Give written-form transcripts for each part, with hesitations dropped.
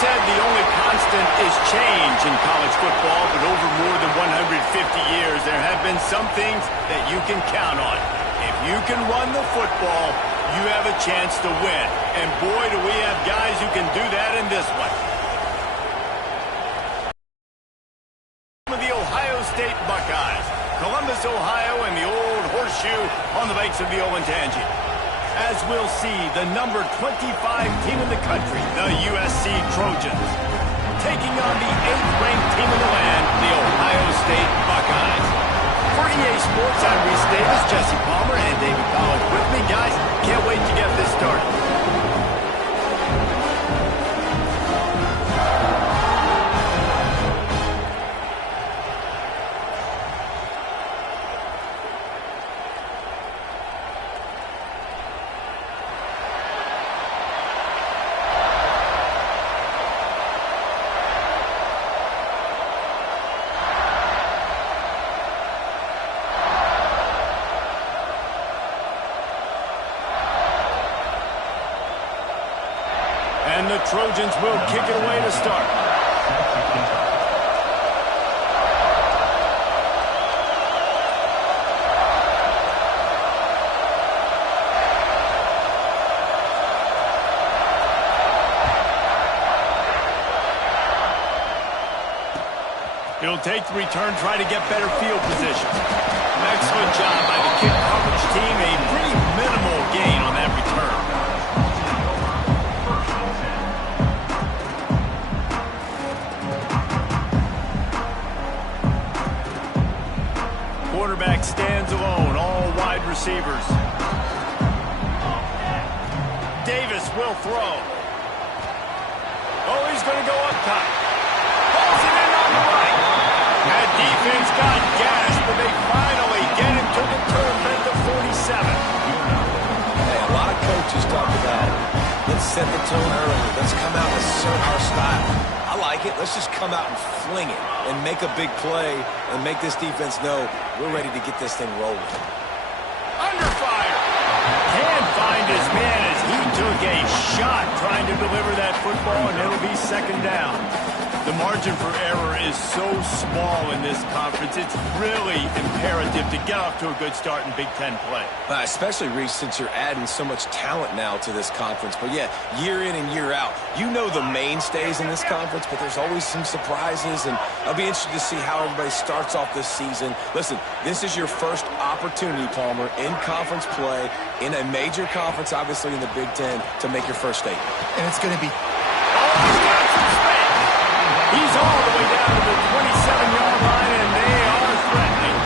said the only constant is change in college football, but over more than 150 years, there have been some things that you can count on. If you can run the football, you have a chance to win. And boy, do we have guys who can do that in this one. The Ohio State Buckeyes, Columbus, Ohio, and the old horseshoe on the banks of the Olentangy. As we'll see, the number 25 team in the country, the USC Trojans, taking on the 8th-ranked team in the land, the Ohio State Buckeyes. For EA Sports, I'm Reese Davis, Jesse Palmer, and David Pollack with me. Guys, can't wait to get this started. And the Trojans will kick it away to start. It'll take the return, try to get better field position. Excellent job by the kick coverage team. A pretty minimal gain on that return. Quarterback stands alone, all wide receivers. Davis will throw. Oh, he's going to go up top. Pulls it in on the right. That defense got gassed, but they finally get him to the turf at the 47. Hey, a lot of coaches talk about, let's set the tone early. Let's come out and assert our style. I like it. Let's just come out and fling it and make a big play and make this defense know we're ready to get this thing rolling. Under fire. Can't find his man as he took a shot trying to deliver that football, and it'll be second down. The margin for error is so small in this conference. It's really imperative to get off to a good start in Big Ten play. Especially, Reese, since you're adding so much talent now to this conference. But, yeah, year in and year out, you know the mainstays in this conference, but there's always some surprises, and I'll be interested to see how everybody starts off this season. Listen, this is your first opportunity, Palmer, in conference play, in a major conference, obviously in the Big Ten, to make your first statement. And it's going to be... He's all the way down to the 27-yard line, and they are threatening.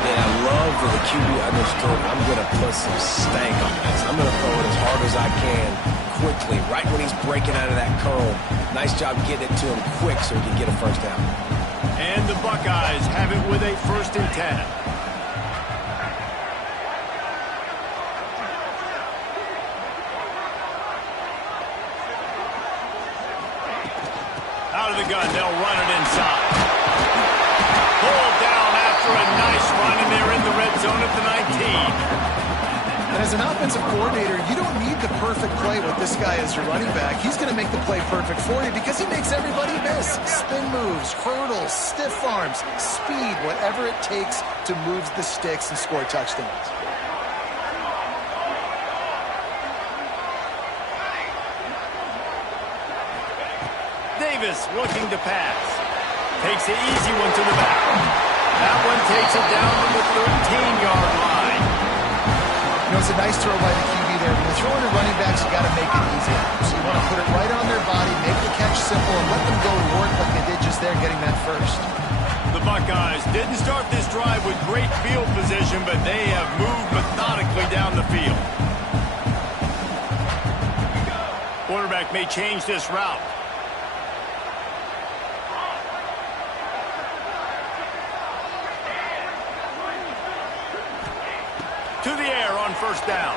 Yeah, I love that the QB understood I'm going to put some stank on this. I'm going to throw it as hard as I can quickly, right when he's breaking out of that curl. Nice job getting it to him quick so he can get a first down. And the Buckeyes have it with a 1st and 10. Out of the gun, they'll run it inside. Pulled down after a nice run, and they're in the red zone at the 19. And as an offensive coordinator, you don't need the perfect play with this guy as your running back. He's going to make the play perfect for you because he makes everybody miss. Spin moves, hurdles, stiff arms, speed, whatever it takes to move the sticks and score touchdowns. Davis looking to pass. Takes the easy one to the back. That one takes it down to the 13-yard line. You know, it's a nice throw by the QB there. When you're throwing to running backs, you got to make it easy. So you want to put it right on their body, make the catch simple, and let them go to work like they did just there, getting that first. The Buckeyes didn't start this drive with great field position, but they have moved methodically down the field. Quarterback may change this route. To the air on first down.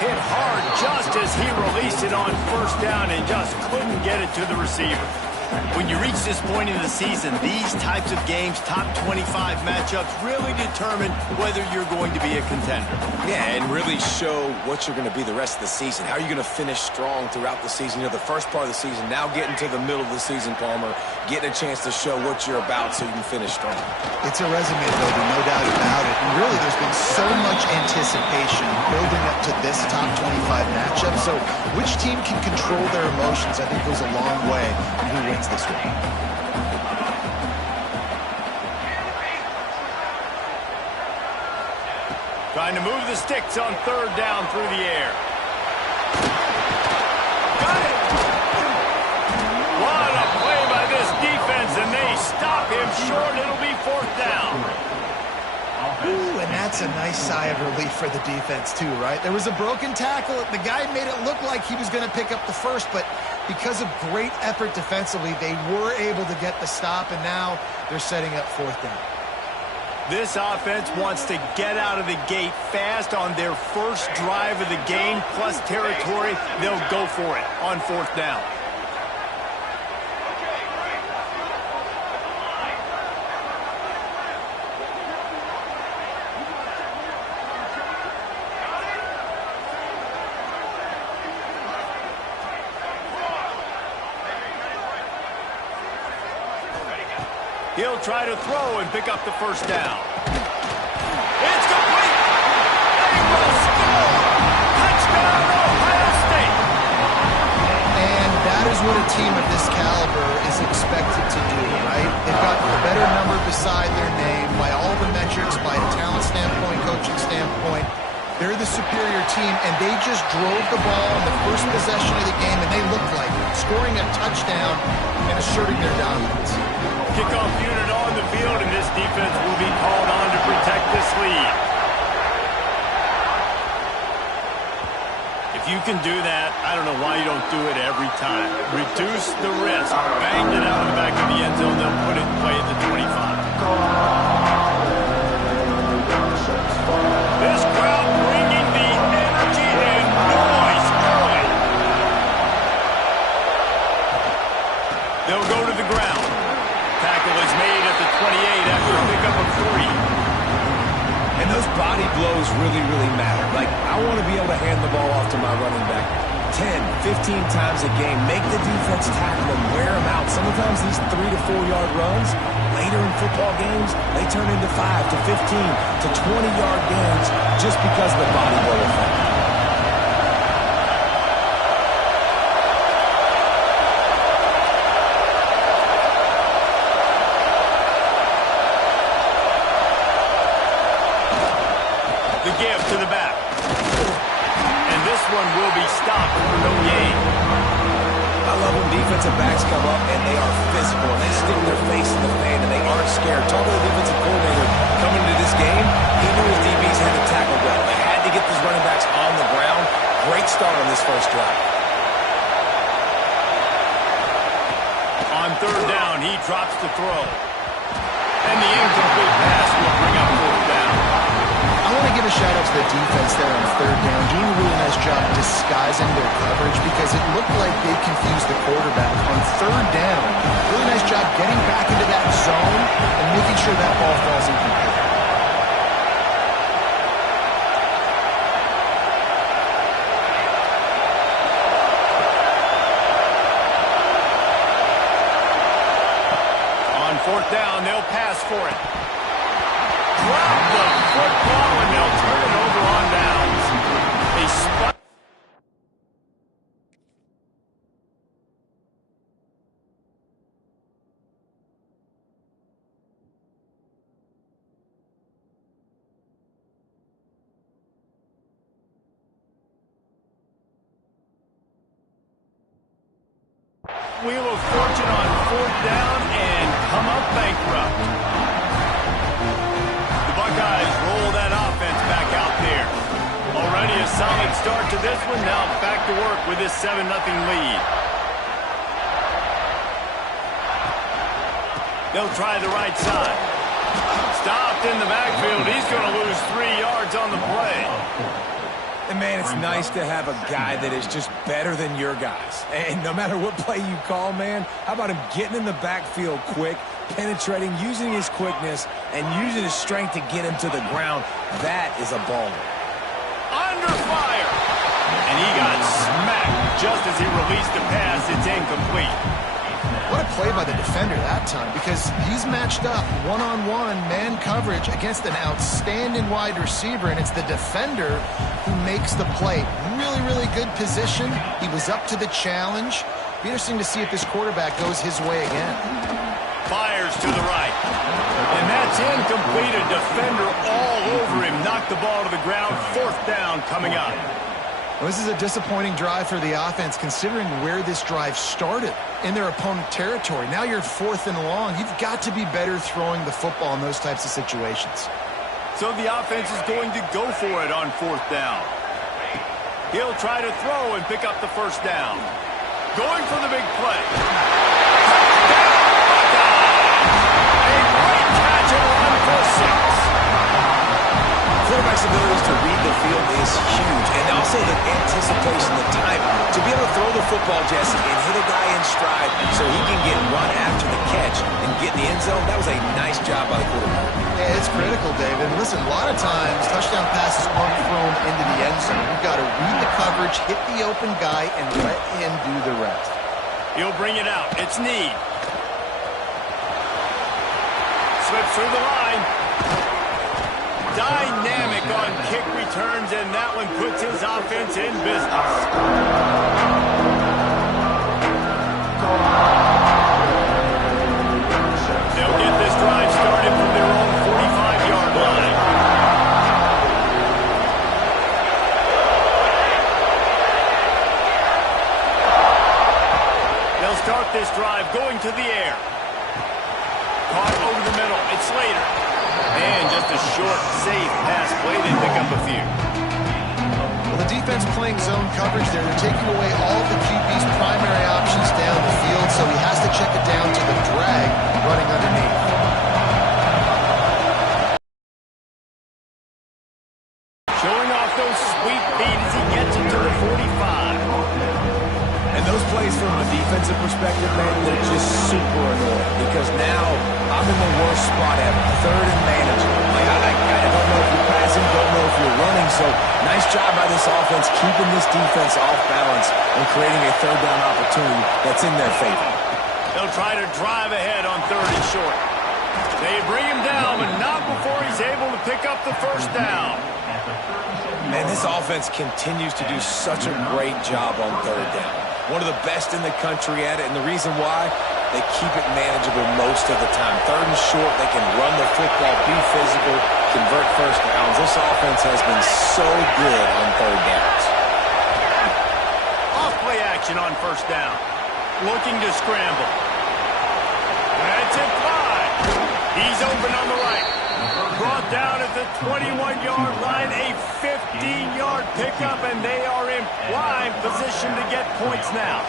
Hit hard just as he released it on first down and just couldn't get it to the receiver. When you reach this point in the season, these types of games, top 25 matchups, really determine whether you're going to be a contender. Yeah, and really show what you're going to be the rest of the season. How are you going to finish strong throughout the season? You know, the first part of the season, now getting to the middle of the season, Palmer, getting a chance to show what you're about so you can finish strong. It's a resume builder, no doubt about it. And really, there's been so much anticipation building up to this top 25 matchup. So which team can control their emotions, I think, goes a long way in who wins this one. Trying to move the sticks on third down through the air. Got it! What a play by this defense, and they stop him short. It'll be fourth down. Ooh, and that's a nice sigh of relief for the defense, too, right? There was a broken tackle. The guy made it look like he was going to pick up the first, but because of great effort defensively, they were able to get the stop, and now they're setting up fourth down. This offense wants to get out of the gate fast on their first drive of the game, plus territory. They'll go for it on fourth down. He'll try to throw and pick up the first down. It's complete. They will score. Touchdown, Ohio State. And that is what a team of this caliber is expected to do, right? They've got a better number beside their name by all the metrics, by a talent standpoint, coaching standpoint. They're the superior team, and they just drove the ball in the first possession of the game, and they looked like it, scoring a touchdown and asserting their dominance. Kickoff unit on the field, and this defense will be called on to protect this lead. If you can do that, I don't know why you don't do it every time. Reduce the risk. Bang it out of the back of the end zone. They'll put it in play at the 25. This crowd bringing the energy and noise early. They'll go to the ground. Tackle is made at the 28 after a pickup of 3. And those body blows really, really matter. Like, I want to be able to hand the ball off to my running back 10, 15 times a game. Make the defense tackle them, wear them out. Sometimes these 3 to 4 yard runs, later in football games, they turn into 5 to 15 to 20 yard gains just because of the body blow effect. To the back. And this one will be stopped for no gain. I love when defensive backs come up and they are physical and they stick their face in the fan and they aren't scared. Talk to the defensive coordinator coming into this game. He knew his DBs had to tackle well. They had to get these running backs on the ground. Great start on this first drive. On third down, he drops the throw. And the incomplete pass will bring up fourth down. I want to give a shout out to the defense there on third down, doing a really nice job disguising their coverage because it looked like they confused the quarterback on third down. Really nice job getting back into that zone and making sure that ball falls incomplete. On fourth down, they'll pass for it. Drop the football, and they'll turn it over on downs. They spot. Wheel of Fortune on fourth down and come up bankrupt. The Buckeyes roll that offense back out there. Already a solid start to this one. Now back to work with this 7-0 lead. They'll try the right side. Stopped in the backfield. He's going to lose 3 yards on the play. And, man, it's nice to have a guy that is just better than your guys. And no matter what play you call, man, how about him getting in the backfield quick, penetrating, using his quickness, and using his strength to get him to the ground? That is a baller. Under fire. And he got smacked just as he released the pass. It's incomplete. What a play by the defender that time, because he's matched up one-on-one man coverage against an outstanding wide receiver, and it's the defender who makes the play. Really, really good position. He was up to the challenge. Be interesting to see if this quarterback goes his way again. Fires to the right. And that's incomplete. A defender all over him. Knocked the ball to the ground. 4th down coming up. Well, this is a disappointing drive for the offense, considering where this drive started, in their opponent territory. Now you're 4th and long. You've got to be better throwing the football in those types of situations. So the offense is going to go for it on 4th down. He'll try to throw and pick up the 1st down. Going for the big play. Touchdown, Buckeyes! A great catch and run for 6. Quarterback's abilities to read the field is huge, and also the anticipation, the time to be able to throw the football, Jesse, and hit a guy in stride so he can get run after the catch and get in the end zone. That was a nice job by the quarterback. Yeah, it's critical, David. Listen, a lot of times touchdown passes aren't thrown into the end zone. You've got to read the coverage, hit the open guy, and let him do the rest. He'll bring it out. It's Need. Slips through the line. Dynamic on kick returns, and that one puts his offense in business. They'll get this drive started from their own 45-yard line. They'll start this drive going to the air. Caught over the middle. It's Slater. And just a short, safe pass play. They pick up a few. Well, the defense playing zone coverage there. They're taking away all the QB's primary options down the field, so he has to check it down to the drag running underneath. Showing off those sweet feet as he gets it to the 45. And those plays from a defensive perspective, man, they're just super annoying because now I'm in the worst spot ever. 3rd and manageable. Like, I don't know if you're passing, don't know if you're running. So nice job by this offense keeping this defense off balance and creating a 3rd down opportunity that's in their favor. They'll try to drive ahead on 3rd and short. They bring him down, but not before he's able to pick up the 1st down. Man, this offense continues to do such a great job on 3rd down. One of the best in the country at it, and the reason why, they keep it manageable most of the time. 3rd and short, they can run the football, be physical, convert 1st downs. This offense has been so good on 3rd downs. Off play action on 1st down. Looking to scramble. That's it wide. He's open on the right. Brought down at the 21-yard line, a 15-yard pickup, and they are in prime position to get points now.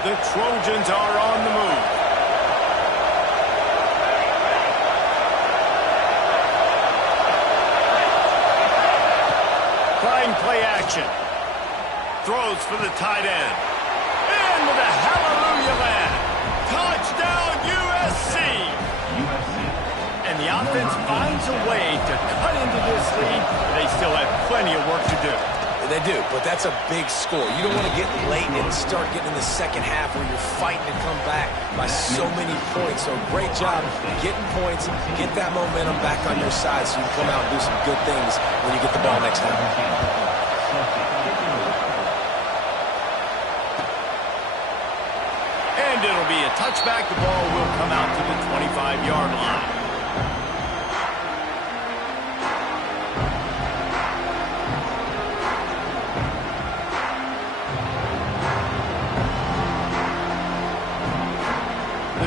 The Trojans are on the move. Trying play action. Throws for the tight end. Into the hallelujah land. Touchdown USC. And the offense finds a way to cut into this lead. They still have plenty of work to do. They do, but that's a big score. You don't want to get late and start getting in the second half where you're fighting to come back by so many points. So great job getting points, get that momentum back on your side so you can come out and do some good things when you get the ball next time. And it'll be a touchback. The ball will come out to the 25-yard line.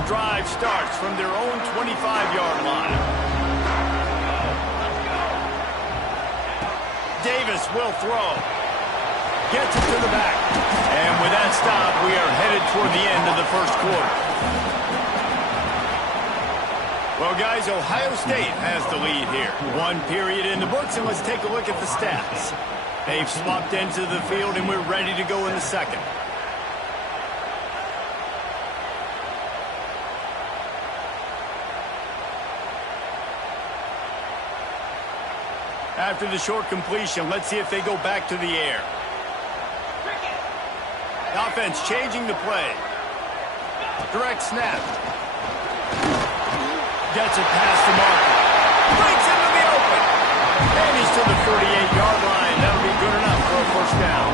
Drive starts from their own 25-yard line. Davis will throw. Gets it to the back. And with that stop, we are headed toward the end of the 1st quarter. Well, guys, Ohio State has the lead here. One period in the books, and let's take a look at the stats. They've swapped into the field, and we're ready to go in the second. After the short completion, let's see if they go back to the air. The offense changing the play. Direct snap. Gets it past the marker. Breaks into the open. And he's to the 48-yard line. That'll be good enough for a first down.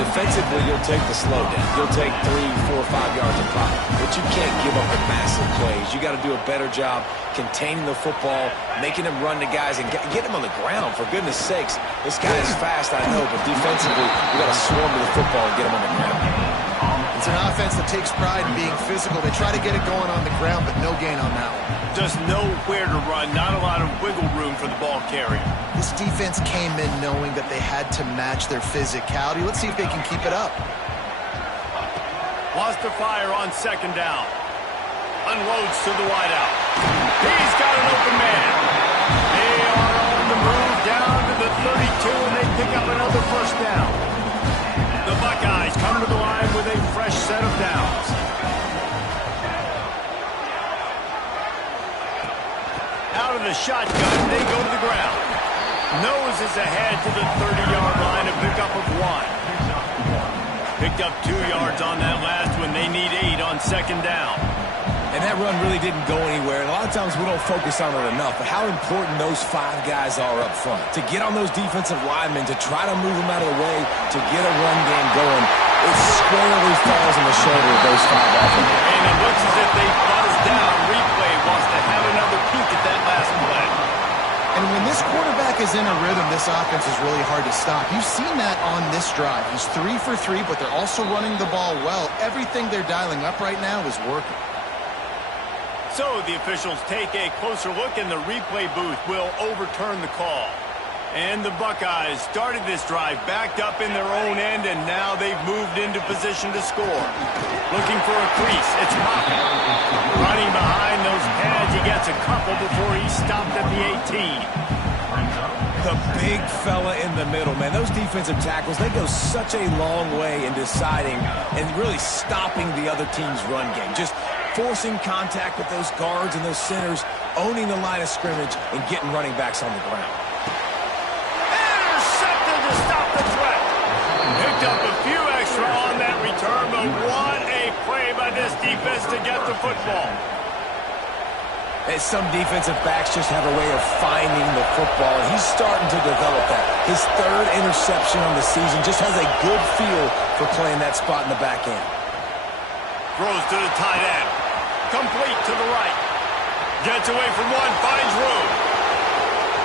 Defensively, you'll take the slow down. You'll take 3, 4, 5 yards of profit. But you can't give up the massive plays. You got to do a better job containing the football, making him run to guys, and get him on the ground. For goodness sakes, this guy is fast, I know, but defensively, we got to swarm to the football and get him on the ground. It's an offense that takes pride in being physical. They try to get it going on the ground, but no gain on that one. Just nowhere to run, not a lot of wiggle room for the ball carrier. This defense came in knowing that they had to match their physicality. Let's see if they can keep it up. Lost the fire on second down. Unloads to the wideout. He's got an open man. They are on the move down to the 32, and they pick up another first down. The Buckeyes come to the line with a fresh set of downs. Out of the shotgun, they go to the ground. Noses ahead to the 30-yard line, a pickup of 1. Picked up 2 yards on that last one. They need 8 on second down. And that run really didn't go anywhere. And a lot of times we don't focus on it enough, but how important those 5 guys are up front. To get on those defensive linemen, to try to move them out of the way, to get a run game going, it squarely falls on the shoulder of those 5 offensive. And it looks as if they buzz down. Replay wants to have another peek at that last play. And when this quarterback is in a rhythm, this offense is really hard to stop. You've seen that on this drive. He's 3 for 3, but they're also running the ball well. Everything they're dialing up right now is working. So the officials take a closer look, and the replay booth will overturn the call. And the Buckeyes started this drive backed up in their own end, and now they've moved into position to score. Looking for a crease. It's Moffitt. Running behind those pads, he gets a couple before he's stopped at the 18. The big fella in the middle, man. Those defensive tackles, they go such a long way in deciding and really stopping the other team's run game. Just forcing contact with those guards and those centers, owning the line of scrimmage, and getting running backs on the ground. Intercepted to stop the threat. Picked up a few extra on that return, but what a play by this defense to get the football. And some defensive backs just have a way of finding the football, and he's starting to develop that. His 3rd interception on the season, just has a good feel for playing that spot in the back end. Throws to the tight end. Complete to the right. Gets away from one, finds room.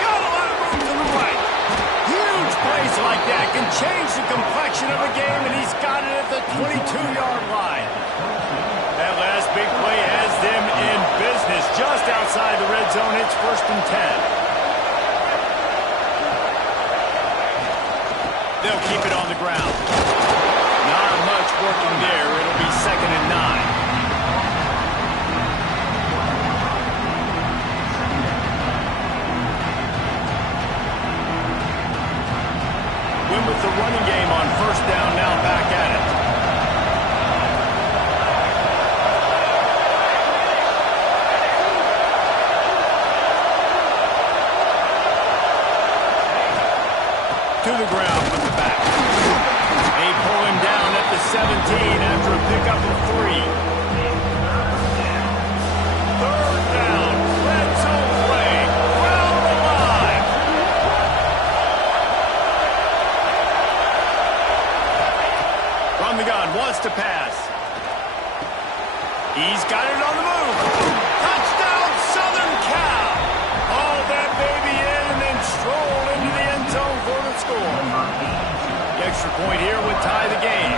Got a lot of room to the right. Huge plays like that can change the complexion of a game, and he's got it at the 22-yard line. That last big play has them in business just outside the red zone. It's 1st and 10. They'll keep it on the ground. Not much working there. It'll be 2nd and 9. Win with the running game on 1st down, now back at it. To the ground with the back. They pull him down at the 17 after a pickup of 3. 3rd down, red zone play, crowd alive. From the gun, wants to pass. He's got it on the move. Touchdown, Southern Cal. Haul that baby in and then stroll into the end zone for the score. The extra point here would tie the game.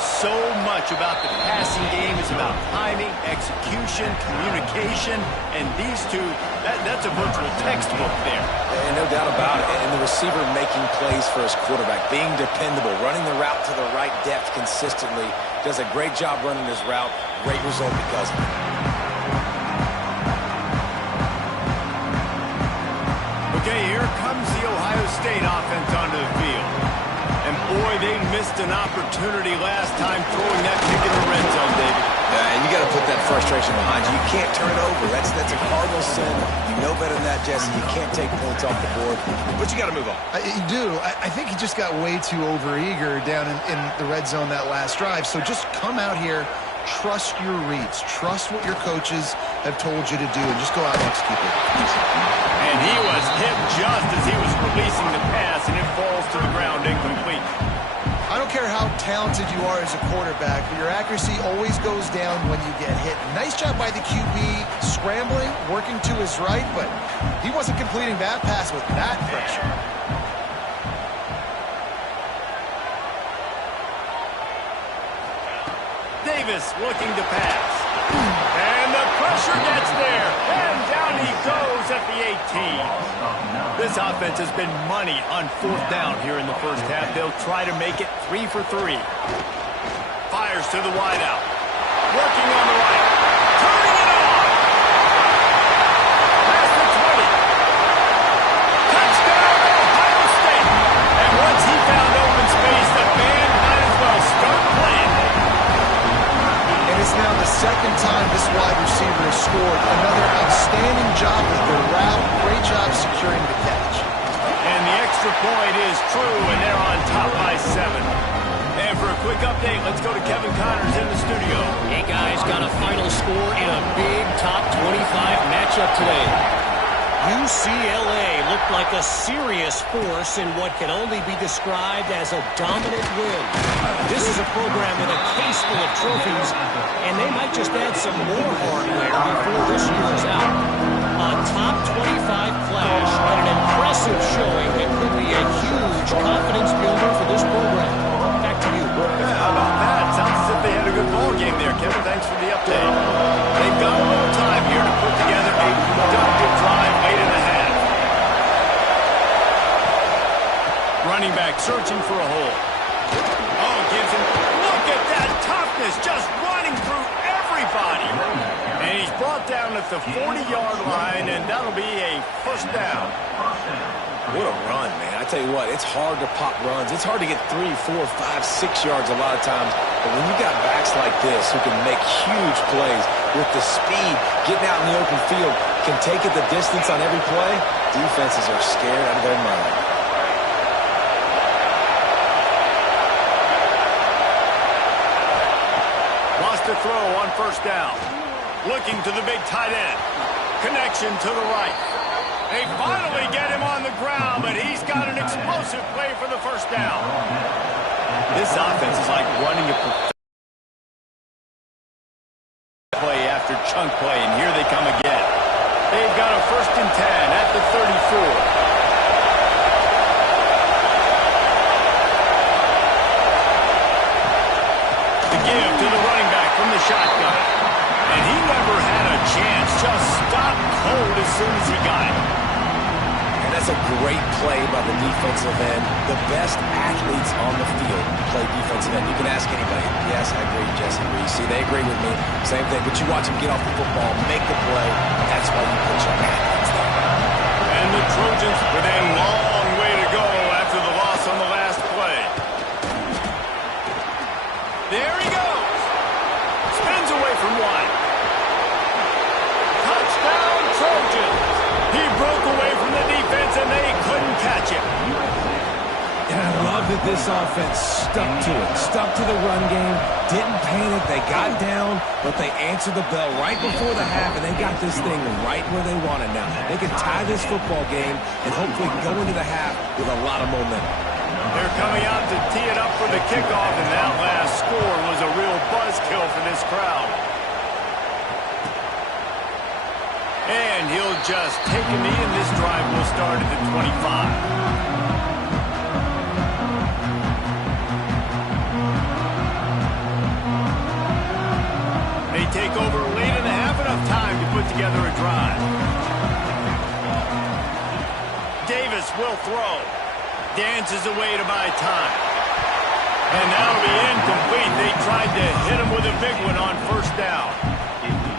So much about the passing game is about timing, execution, communication, and these two, that's a virtual textbook there. And no doubt about it. And the receiver making plays for his quarterback, being dependable, running the route to the right depth consistently, does a great job running his route. Great result because of it. Okay, here comes the Ohio State offense onto the field. And boy, they missed an opportunity last time throwing that kick in the red zone, David. And you got to put that frustration behind you. You can't turn it over. That's a cardinal sin. You know better than that, Jesse. You can't take points off the board, but you got to move on. You do. I think he just got way too overeager down in the red zone that last drive. So just come out here, trust your reads, trust what your coaches have told you to do, and just go out and execute it. And he was hit just as he was releasing the pass, and it falls to the ground incomplete. I don't care how talented you are as a quarterback, but your accuracy always goes down when you get hit. Nice job by the QB scrambling, working to his right, but he wasn't completing that pass with that pressure. Davis looking to pass. And the pressure gets there. And down he goes at the 18. This offense has been money on fourth down here in the first half. They'll try to make it 3 for 3. Fires to the wideout. Working on the right. Turning it on. Past the 20. Touchdown, Ohio State. And once he found open space, the band might as well start playing. And it's now the second time this wide receiver has scored. Another outstanding job with the route. Great job securing the catch. And the extra point is true, and they're on top by 7. And for a quick update, let's go to Kevin Connors in the studio. Hey, guys, got a final score in a big top 25 matchup today. UCLA looked like a serious force in what can only be described as a dominant win. This is a program with a case full of trophies, and they might just add some more hardware before this year is out. A top 25 clash and an impressive showing that could be a huge confidence builder for this program. Back to you. Yeah, how about that? Sounds as if they had a good ball game there, Kevin. Thanks for the update. They've got a little time here to put together a productive drive late in the half. Running back searching for a hole. Oh, Gibson, look at that toughness, just running through everybody. And he's brought down at the 40-yard line, and that'll be a first down. What a run, man. I tell you what, it's hard to pop runs. It's hard to get 3, 4, 5, 6 yards a lot of times. But when you got backs like this who can make huge plays with the speed, getting out in the open field, can take it the distance on every play, defenses are scared out of their mind. Lost a throw on first down. Looking to the big tight end. Connection to the right. They finally get him on the ground, but he's got an explosive play for the first down. This offense is like running a play after chunk play, and here they come again. They've got a 1st and 10 at the 34. The give to the running back from the shotgun. And he never had a chance, just stopped cold as soon as he got it. And that's a great play by the defensive end. The best athletes on the field play defensive end. You can ask anybody. Yes, I agree, Jesse Reese. See, they agree with me. Same thing. But you watch them get off the football, make the play. That's why you put your athletes there. And the Trojans with a long way to go after the loss on the last play. There he goes. Spins away from one. Touchdown, Trojans. He broke away from the defense, and they couldn't catch him. And I love that this offense stuck to it. Stuck to the run game. Didn't panic. They got down, but they answered the bell right before the half, and they got this thing right where they want it now. They can tie this football game and hopefully go into the half with a lot of momentum. They're coming out to tee it up for the kickoff, and that last score was a real buzzkill for this crowd. And he'll just take a knee, and this drive will start at the 25. They take over late in the half, enough time to put together a drive. Davis will throw. Dances away to buy time. And that'll be incomplete. They tried to hit him with a big one on first down.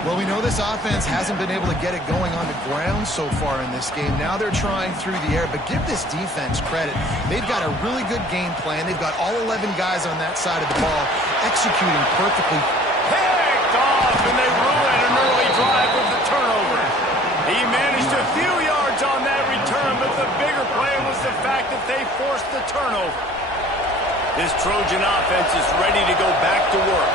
Well, Well, we know this offense hasn't been able to get it going on the ground so far in this game. Now they're trying through the air, but give this defense credit. They've got a really good game plan. They've got all 11 guys on that side of the ball executing perfectly. Picked off, and they ruin an early drive with the turnover. He managed a few yards on that return, but the bigger play was the fact that they forced the turnover. This Trojan offense is ready to go back to work.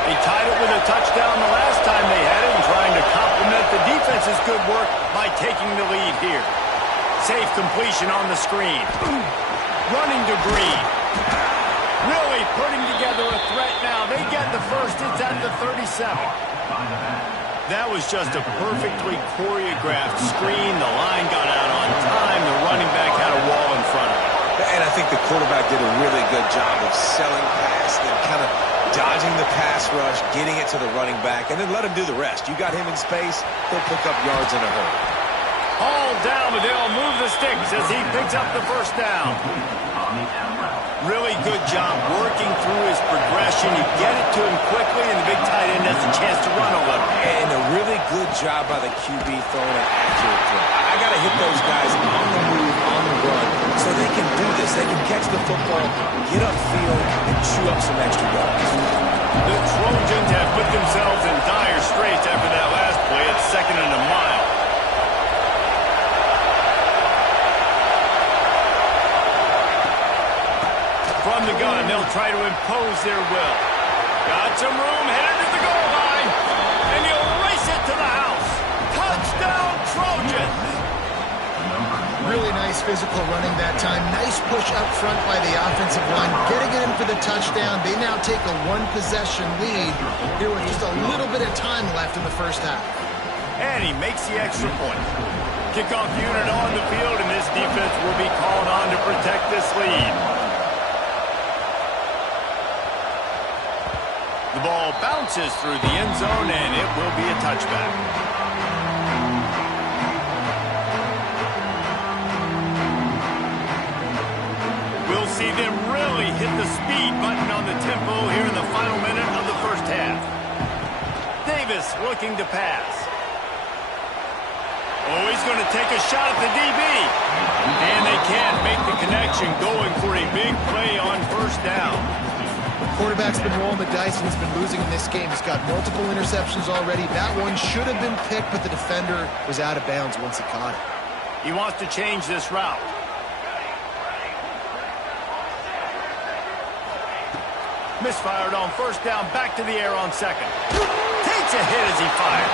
They tied it with a touchdown the last time they had it and trying to complement the defense's good work by taking the lead here. Safe completion on the screen. Running to Green. Really putting together a threat now. They get the first. It's at the 37. That was just a perfectly choreographed screen. The line got out on time. The running back had a wall in front of him. And I think the quarterback did a really good job of selling past and kind of dodging the pass rush, getting it to the running back, and then let him do the rest. You got him in space, he'll pick up yards in a hurry. All down, but they'll move the sticks as he picks up the first down. Really good job working through his progression. You get it to him quickly, and the big tight end has a chance to run a little. And a really good job by the QB throwing an accurate throw. I got to hit those guys on the move, on the run, so they can do this. They can catch the football, get upfield, and chew up some extra yards. The Trojans have put themselves in dire straits after that last play at 2nd and a mile. From the gun, they'll try to impose their will. Got some room, headed to the goal line, and you'll race it to the house. Touchdown, Trojans! Really nice physical running that time. Nice push up front by the offensive line, getting it in for the touchdown. They now take a one-possession lead here with just a little bit of time left in the first half. And he makes the extra point. Kickoff unit on the field, and this defense will be called on to protect this lead. The ball bounces through the end zone, and it will be a touchback. We'll see them really hit the speed button on the tempo here in the final minute of the first half. Davis looking to pass. Oh, he's going to take a shot at the DB. And they can't make the connection, going for a big play on first down. Quarterback's been rolling the dice and he's been losing in this game. He's got multiple interceptions already. That one should have been picked, but the defender was out of bounds once he caught it. He wants to change this route. Misfired on first down, back to the air on second. Takes a hit as he fired.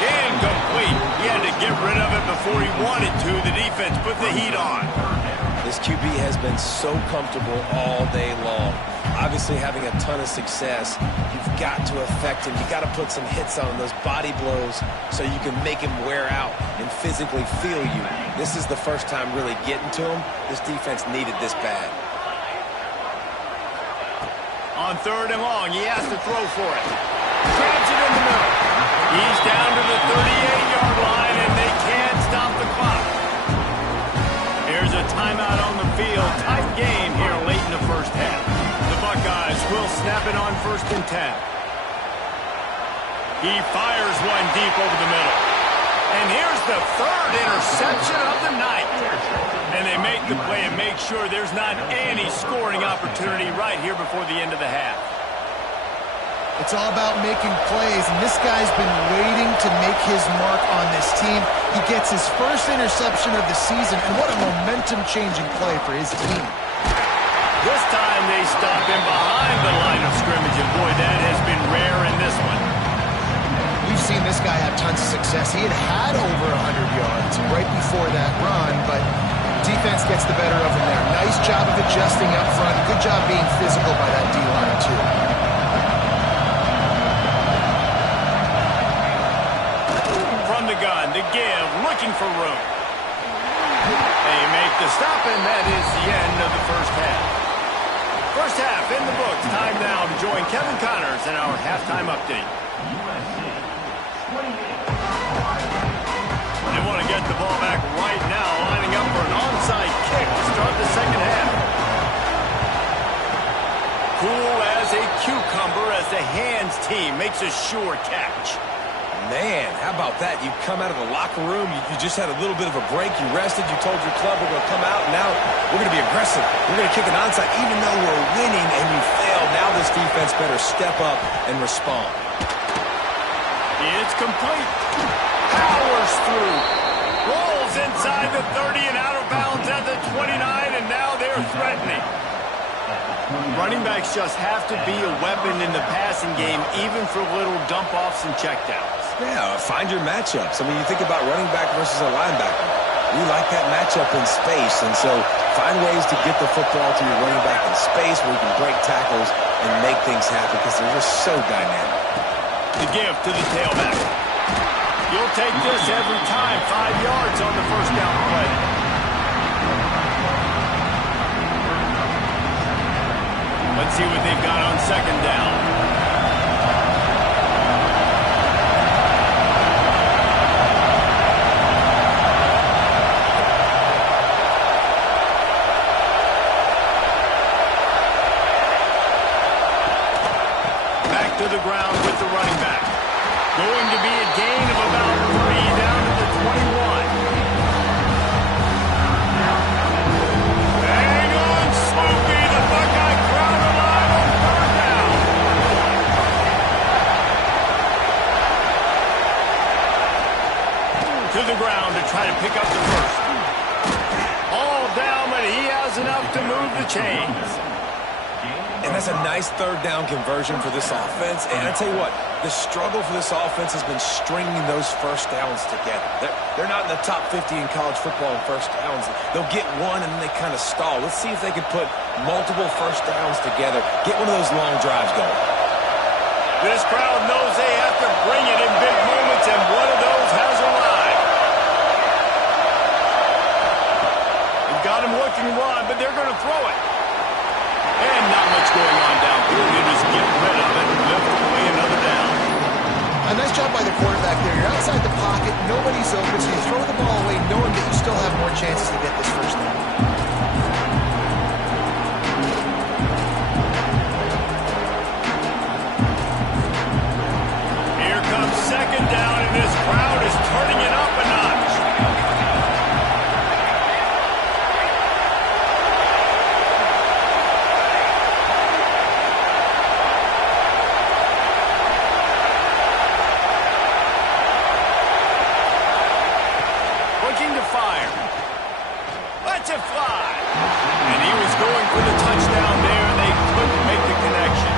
Incomplete. He had to get rid of it before he wanted to. The defense put the heat on. This QB has been so comfortable all day long. Obviously having a ton of success. You've got to affect him. You've got to put some hits on him, those body blows, so you can make him wear out and physically feel you. This is the first time really getting to him. This defense needed this bad. On 3rd and long, he has to throw for it. Grabs it in the middle. He's down to the 38-yard line, and they can't stop the clock. Here's a timeout on the field. Tight game here late in the first half. The Buckeyes will snap it on 1st and 10. He fires one deep over the middle. And here's the 3rd interception of the night. And they make the play and make sure there's not any scoring opportunity right here before the end of the half. It's all about making plays, and this guy's been waiting to make his mark on this team. He gets his first interception of the season, and what a momentum-changing play for his team. This time they stop him behind the line of scrimmage, and boy, that has been rare in this one. We've seen this guy have tons of success. He had over 100 yards right before that run, but defense gets the better of him there. Nice job of adjusting up front. Good job being physical by that D-line, too. From the gun, the give, looking for room. They make the stop, and that is the end of the first half. First half in the books. Time now to join Kevin Connors in our halftime update. They want to get the ball back right now, lining up for an onside kick to start the second half. Cool as a cucumber as the hands team makes a sure catch. Man, how about that? You come out of the locker room, you just had a little bit of a break, you rested, you told your club we're going to come out, and now we're going to be aggressive. We're going to kick an onside even though we're winning and you failed. Now this defense better step up and respond. It's complete. Powers through. Rolls inside the 30 and out of bounds at the 29, and now they're threatening. Running backs just have to be a weapon in the passing game, even for little dump-offs and checkdowns. Yeah, find your matchups. I mean, you think about running back versus a linebacker. We like that matchup in space, and so find ways to get the football to your running back in space where you can break tackles and make things happen because they're just so dynamic. The give to the tailback. You'll take this every time. 5 yards on the first down play. Let's see what they've got on second down. To the ground with the running back. Going to be a gain of about 3 down to the 21. Hang on, Sloopy. The Buckeye crowd alive on third down. To the ground to try to pick up the first. All down, but he has enough to move the chains. And that's a nice third down conversion for this offense. And I tell you what, the struggle for this offense has been stringing those first downs together. They're not in the top 50 in college football in first downs. They'll get one and then they kind of stall. Let's see if they can put multiple first downs together, get one of those long drives going. This crowd knows they have to bring it in big moments, and one of those has arrived. They've got him looking wide, but they're going to throw it. And not much going on downfield. You just get rid of it and lift away another down. A nice job by the quarterback there. You're outside the pocket, nobody's open, so you throw the ball away knowing that you still have more chances to get this first down. Here comes second down, and this crowd is turning it up a notch. Let's it fly. And he was going for the touchdown there, and they couldn't make the connection.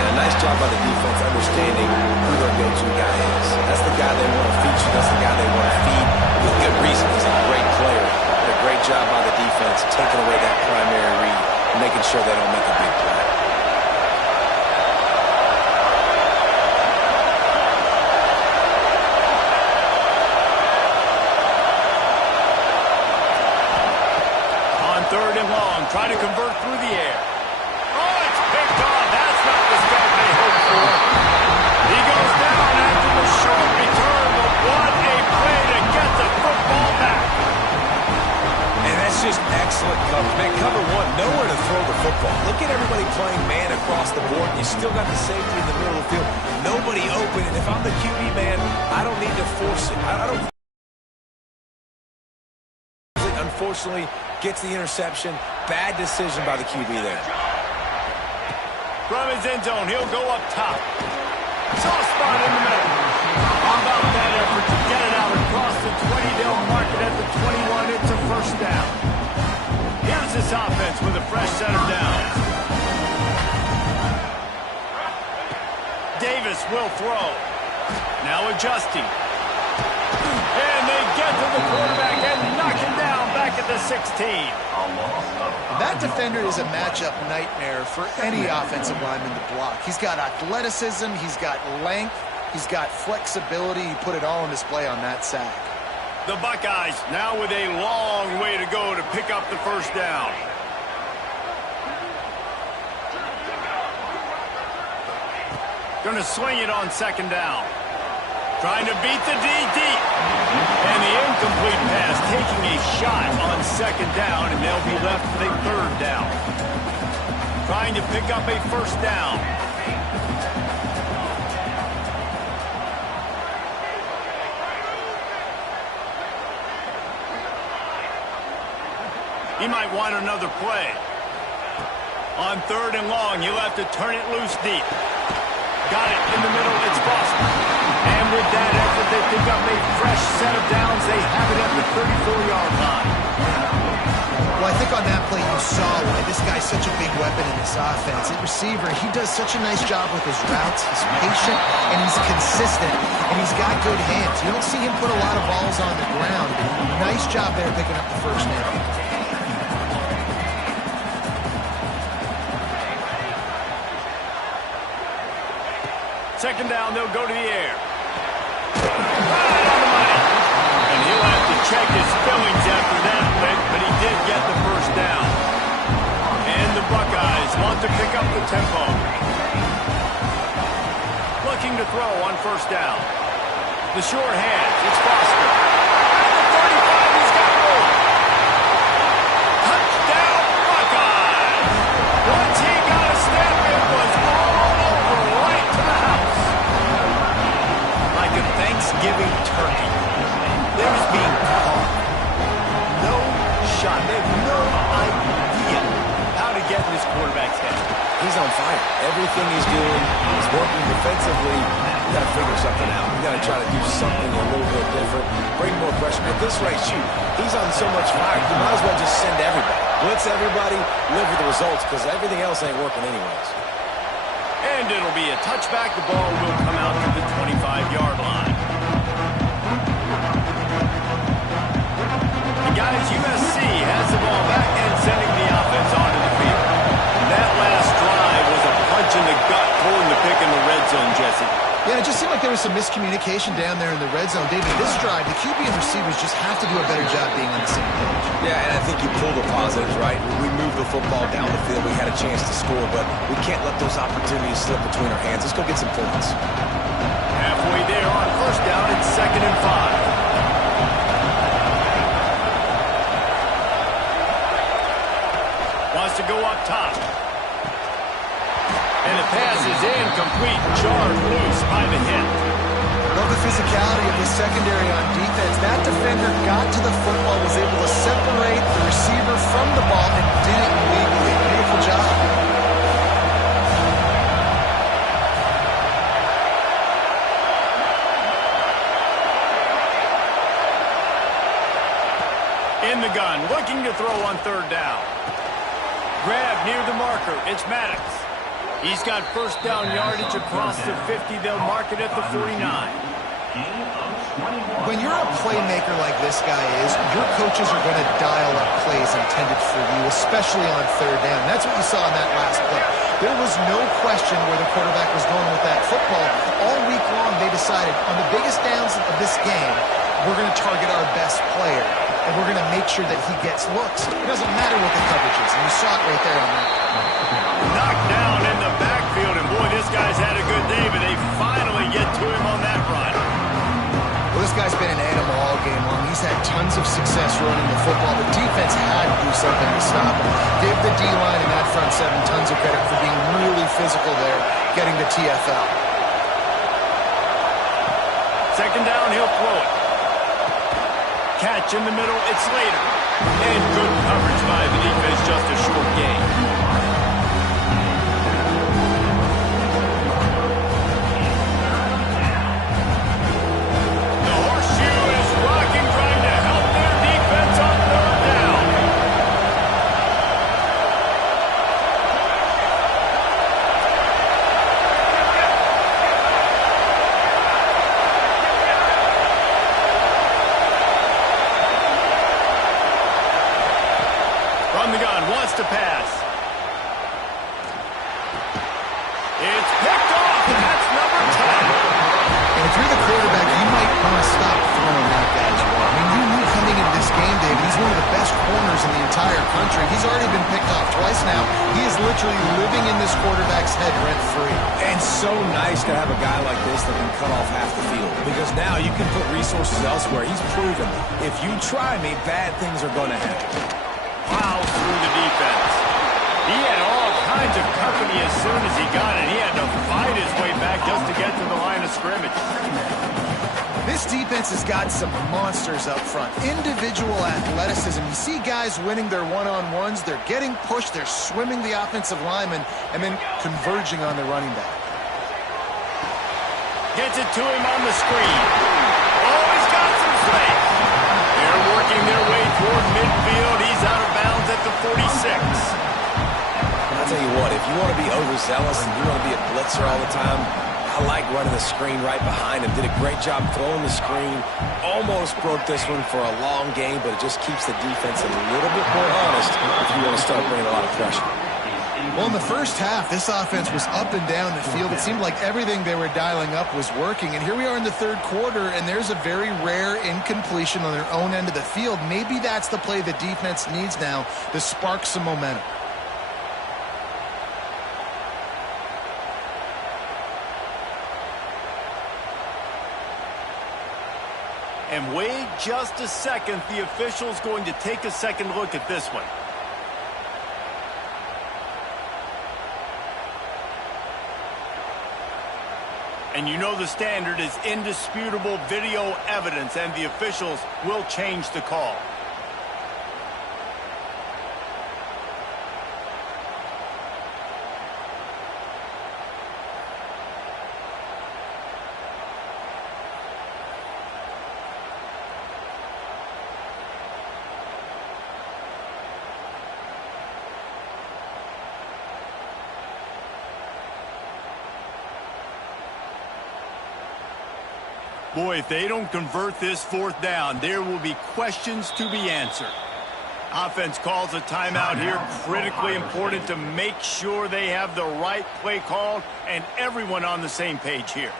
And a nice job by the defense understanding who their go-to guy is. That's the guy they want to feature. That's the guy they want to feed. With good reason. He's a great player. But a great job by the defense taking away that primary read and making sure they don't make a big play. Third and long, trying to convert through the air. Oh, it's picked off. That's not the start they hoped for. He goes down after the short return, but what a play to get the football back. And that's just excellent coverage. Man, cover one, nowhere to throw the football. Look at everybody playing man across the board. You still got the safety in the middle of the field. Nobody open, and if I'm the QB man, I don't need to force it. I don't. Unfortunately, gets the interception. Bad decision by the QB there. From his end zone, he'll go up top. Soft spot in the middle. How about that effort to get it out across the 20? They'll mark it at the 21. It's a first down. Here's this offense with a fresh set of downs. Davis will throw. Now adjusting. And they get to the quarterback and knock him down back at the 16. That defender is a matchup nightmare for any offensive lineman to block. He's got athleticism, he's got length, he's got flexibility. He put it all on display on that sack. The Buckeyes now with a long way to go to pick up the first down. Going to swing it on second down. Trying to beat the D deep. And the incomplete pass taking a shot on second down, and they'll be left with a third down. Trying to pick up a first down. He might want another play. On 3rd and long, he'll have to turn it loose deep. Got it in the middle. It's Foster. And with that effort, they pick up a fresh set of downs. They have it at the 34-yard line. Well, I think on that play you saw why this guy's such a big weapon in this offense. At receiver, he does such a nice job with his routes. He's patient, and he's consistent, and he's got good hands. You don't see him put a lot of balls on the ground. Nice job there picking up the first down. Second down, they'll go to the air. Right on the money. And he'll have to check his feelings after that lick, but he did get the first down. And the Buckeyes want to pick up the tempo. Looking to throw on first down. The short hands, it's Foster. At the 35, he's got room. Touchdown, Buckeyes. Once he got a step, it was all over right to the house. Like a Thanksgiving turkey. Things being caught. No shot. They have no idea how to get in this quarterback's head. He's on fire. Everything he's doing is working defensively. You got to figure something out. You got to try to do something a little bit different. Bring more pressure. At this rate, shoot, he's on so much fire. You might as well just send everybody. Blitz everybody, live with the results, because everything else ain't working anyways. And it'll be a touchback. The ball will come out to the 25-yard line. And guys, USC has the ball back and sending the offense onto the field. That last drive was a punch in the gut, pulling the pick in the red zone, Jesse. Yeah, it just seemed like there was some miscommunication down there in the red zone. David, this drive, the QB and receivers just have to do a better job being on the same page. Yeah, and I think you pull the positives, right? We moved the football down the field. We had a chance to score, but we can't let those opportunities slip between our hands. Let's go get some points. Halfway there on first down, it's 2nd and 5. Wants to go up top. And the pass is incomplete. Jarred loose by the hit. Love the physicality of the secondary on defense. That defender got to the football, was able to separate the receiver from the ball, and did it legally. Beautiful job. In the gun, looking to throw on 3rd down. Grab near the marker. It's Maddox. He's got first down yardage across the 50. They'll mark it at the 49. When you're a playmaker like this guy is, your coaches are going to dial up plays intended for you, especially on 3rd down. That's what you saw in that last play. There was no question where the quarterback was going with that football. All week long, they decided on the biggest downs of this game, we're going to target our best player, and we're going to make sure that he gets looks. It doesn't matter what the coverage is, and you saw it right there on that. Knocked down in the backfield, and boy, this guy's had a good day, but they finally get to him on that run. Well, this guy's been an animal all game long. He's had tons of success running the football. The defense had to do something to stop him. Give the D-line and that front seven tons of credit for being really physical there, getting the TFL. 2nd down, he'll throw it. Catch in the middle, it's Slater. And good coverage by the defense, just a short gain. The horseshoe is rocking, trying to help their defense on 3rd down. From the gun, wants to pass. It's picked off, and that's number 10. And if you're the quarterback, you might want to stop throwing that guy as well. I mean, you knew coming into this game, David, he's one of the best corners in the entire country. He's already been picked off twice now. He is literally living in this quarterback's head rent-free. And so nice to have a guy like this that can cut off half the field, because now you can put resources elsewhere. He's proven if you try me, bad things are going to happen. Plows through the defense. He had all kinds of company as soon as he got it. He had to fight his way back just to get to the line of scrimmage. This defense defense has got some monsters up front. Individual athleticism. You see guys winning their one-on-ones. They're getting pushed. They're swimming the offensive lineman and then converging on the running back. Gets it to him on the screen. Oh, he's got some space. They're working their way toward midfield. He's out of bounds at the 46. I'll tell you what, if you want to be overzealous and you want to be a blitzer all the time, I like running the screen right behind him. Did a great job throwing the screen. Almost broke this one for a long game, but it just keeps the defense a little bit more honest if you want to start bringing a lot of pressure. Well, in the first half, this offense was up and down the field. It seemed like everything they were dialing up was working. And here we are in the third quarter, and there's a very rare incompletion on their own end of the field. Maybe that's the play the defense needs now to spark some momentum. And wait just a second. The official's going to take a second look at this one. And you know the standard is indisputable video evidence, and the officials will change the call. Boy, if they don't convert this fourth down, there will be questions to be answered. Offense calls a timeout here. Critically important to make sure they have the right play called and everyone on the same page here.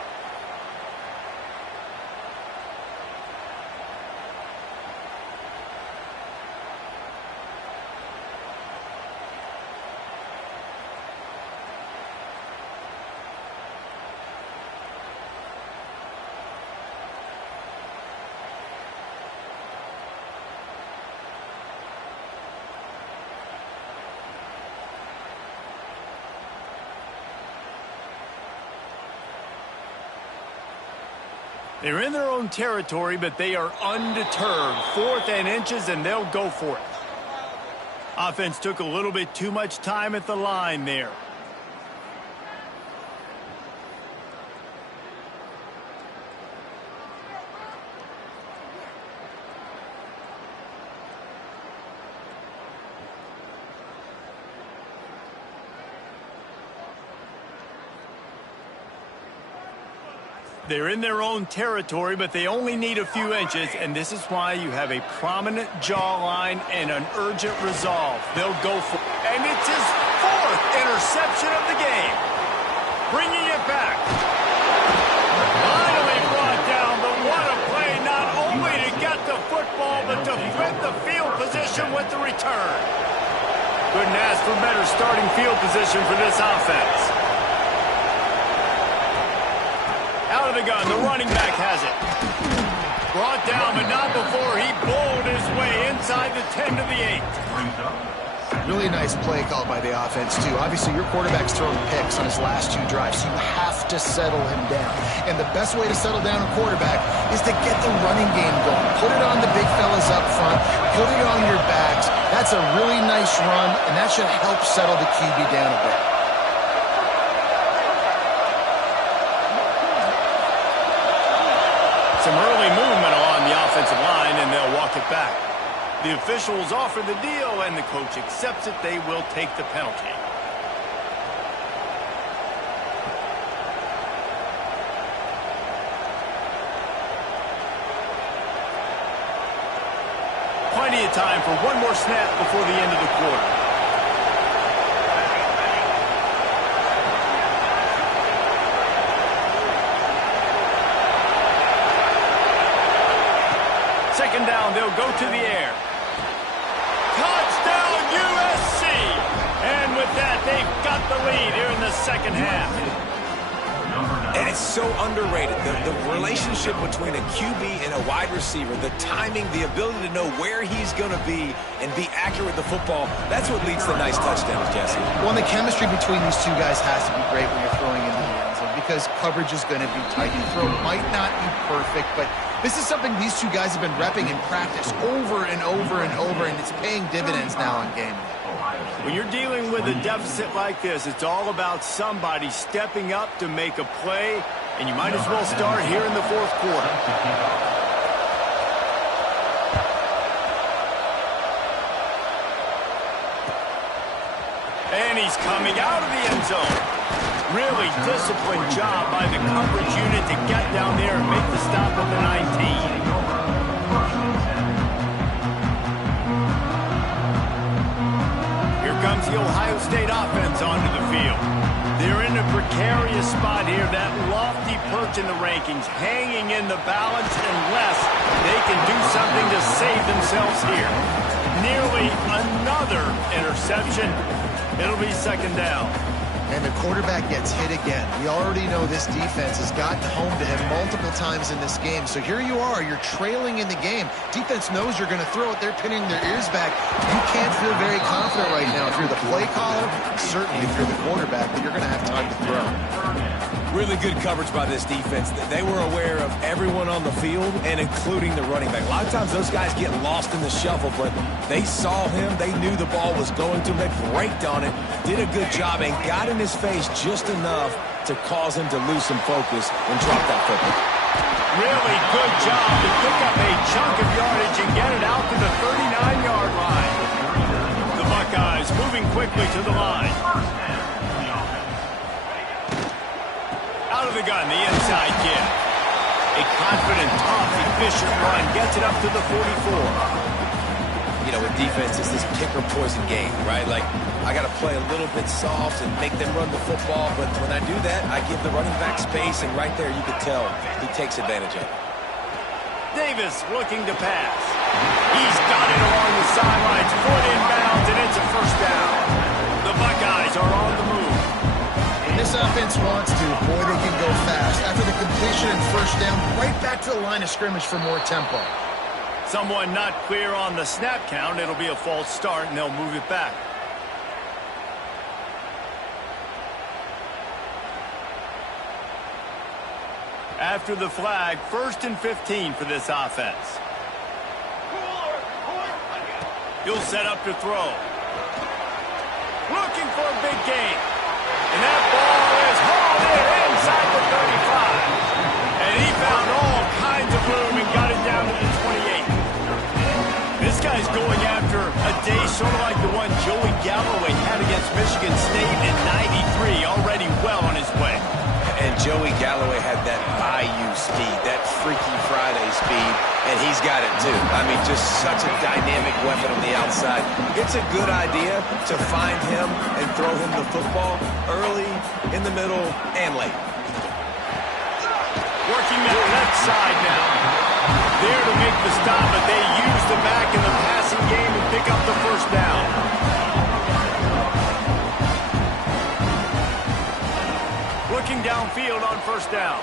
They're in their own territory, but they are undeterred. 4th and inches, and they'll go for it. Offense took a little bit too much time at the line there. They're in their own territory, but they only need a few inches, and this is why you have a prominent jawline and an urgent resolve. They'll go for it. And it's his 4th interception of the game. Bringing it back. Finally brought down, but what a play, not only to get the football, but to flip the field position with the return. Couldn't ask for better starting field position for this offense. Out of the gun, the running back has it. Brought down, but not before he bowled his way inside the 10 to the 8. Really nice play call by the offense, too. Obviously, your quarterback's throwing picks on his last 2 drives, so you have to settle him down. And the best way to settle down a quarterback is to get the running game going. Put it on the big fellas up front. Put it on your backs. That's a really nice run, and that should help settle the QB down a bit. Some early movement along the offensive line, and they'll walk it back. The officials offer the deal, and the coach accepts it. They will take the penalty. Plenty of time for one more snap before the end of the quarter. Second down, they'll go to the air. Touchdown, USC! And with that, they've got the lead here in the second half. And it's so underrated. The relationship between a QB and a wide receiver, the timing, the ability to know where he's going to be and be accurate with the football, that's what leads to nice touchdowns, Jesse. Well, and the chemistry between these two guys has to be great when you're throwing into the end zone because coverage is going to be tight. Your throw might not be perfect, but This is something these two guys have been repping in practice over and over and over, and it's paying dividends now on game day. When you're dealing with a deficit like this, it's all about somebody stepping up to make a play, and you might as well start here in the fourth quarter. And he's coming out of the end zone. Really disciplined job by the coverage unit to get down there and make the stop at the 19. Here comes the Ohio State offense onto the field. They're in a precarious spot here, that lofty perch in the rankings, hanging in the balance unless they can do something to save themselves here. Nearly another interception. It'll be second down. And the quarterback gets hit again. We already know this defense has gotten home to him multiple times in this game. So here you are, you're trailing in the game. Defense knows you're going to throw it. They're pinning their ears back. You can't feel very confident right now if you're the play caller, certainly if you're the quarterback, that you're going to have time to throw. Really good coverage by this defense. They were aware of everyone on the field, and including the running back. A lot of times those guys get lost in the shuffle, but they saw him. They knew the ball was going to him. They braked on it, did a good job, and got in his face just enough to cause him to lose some focus and drop that football. Really good job to pick up a chunk of yardage and get it out to the 39-yard line. The Buckeyes moving quickly to the line. Out of the gun, the inside kid. A confident, tough, efficient run gets it up to the 44. You know, with defense, it's this pick or poison game, right? Like, I got to play a little bit soft and make them run the football, but when I do that, I give the running back space, and right there you can tell he takes advantage of it. Davis looking to pass. He's got it along the sidelines, foot inbounds, and it's a first down. The Buckeyes are on the move. This offense wants to. Boy, they can go fast. After the completion and first down, right back to the line of scrimmage for more tempo. Someone not clear on the snap count. It'll be a false start, and they'll move it back. After the flag, 1st and 15 for this offense. He'll set up to throw. Looking for a big gain. And that ball is hauled in inside the 35. And he found all kinds of room and got it down to the 28. This guy's going after a day sort of like the one Joey Galloway had against Michigan State in '93, already well on his way. And Joey Galloway had that Bayou speed, that Freaky Friday speed, and he's got it too. I mean, just such a dynamic weapon on the outside. It's a good idea to find him and throw him the football early, in the middle, and late. Working that left side now. There to make the stop, but they use the back in the passing game and pick up the first down. Looking downfield on first down.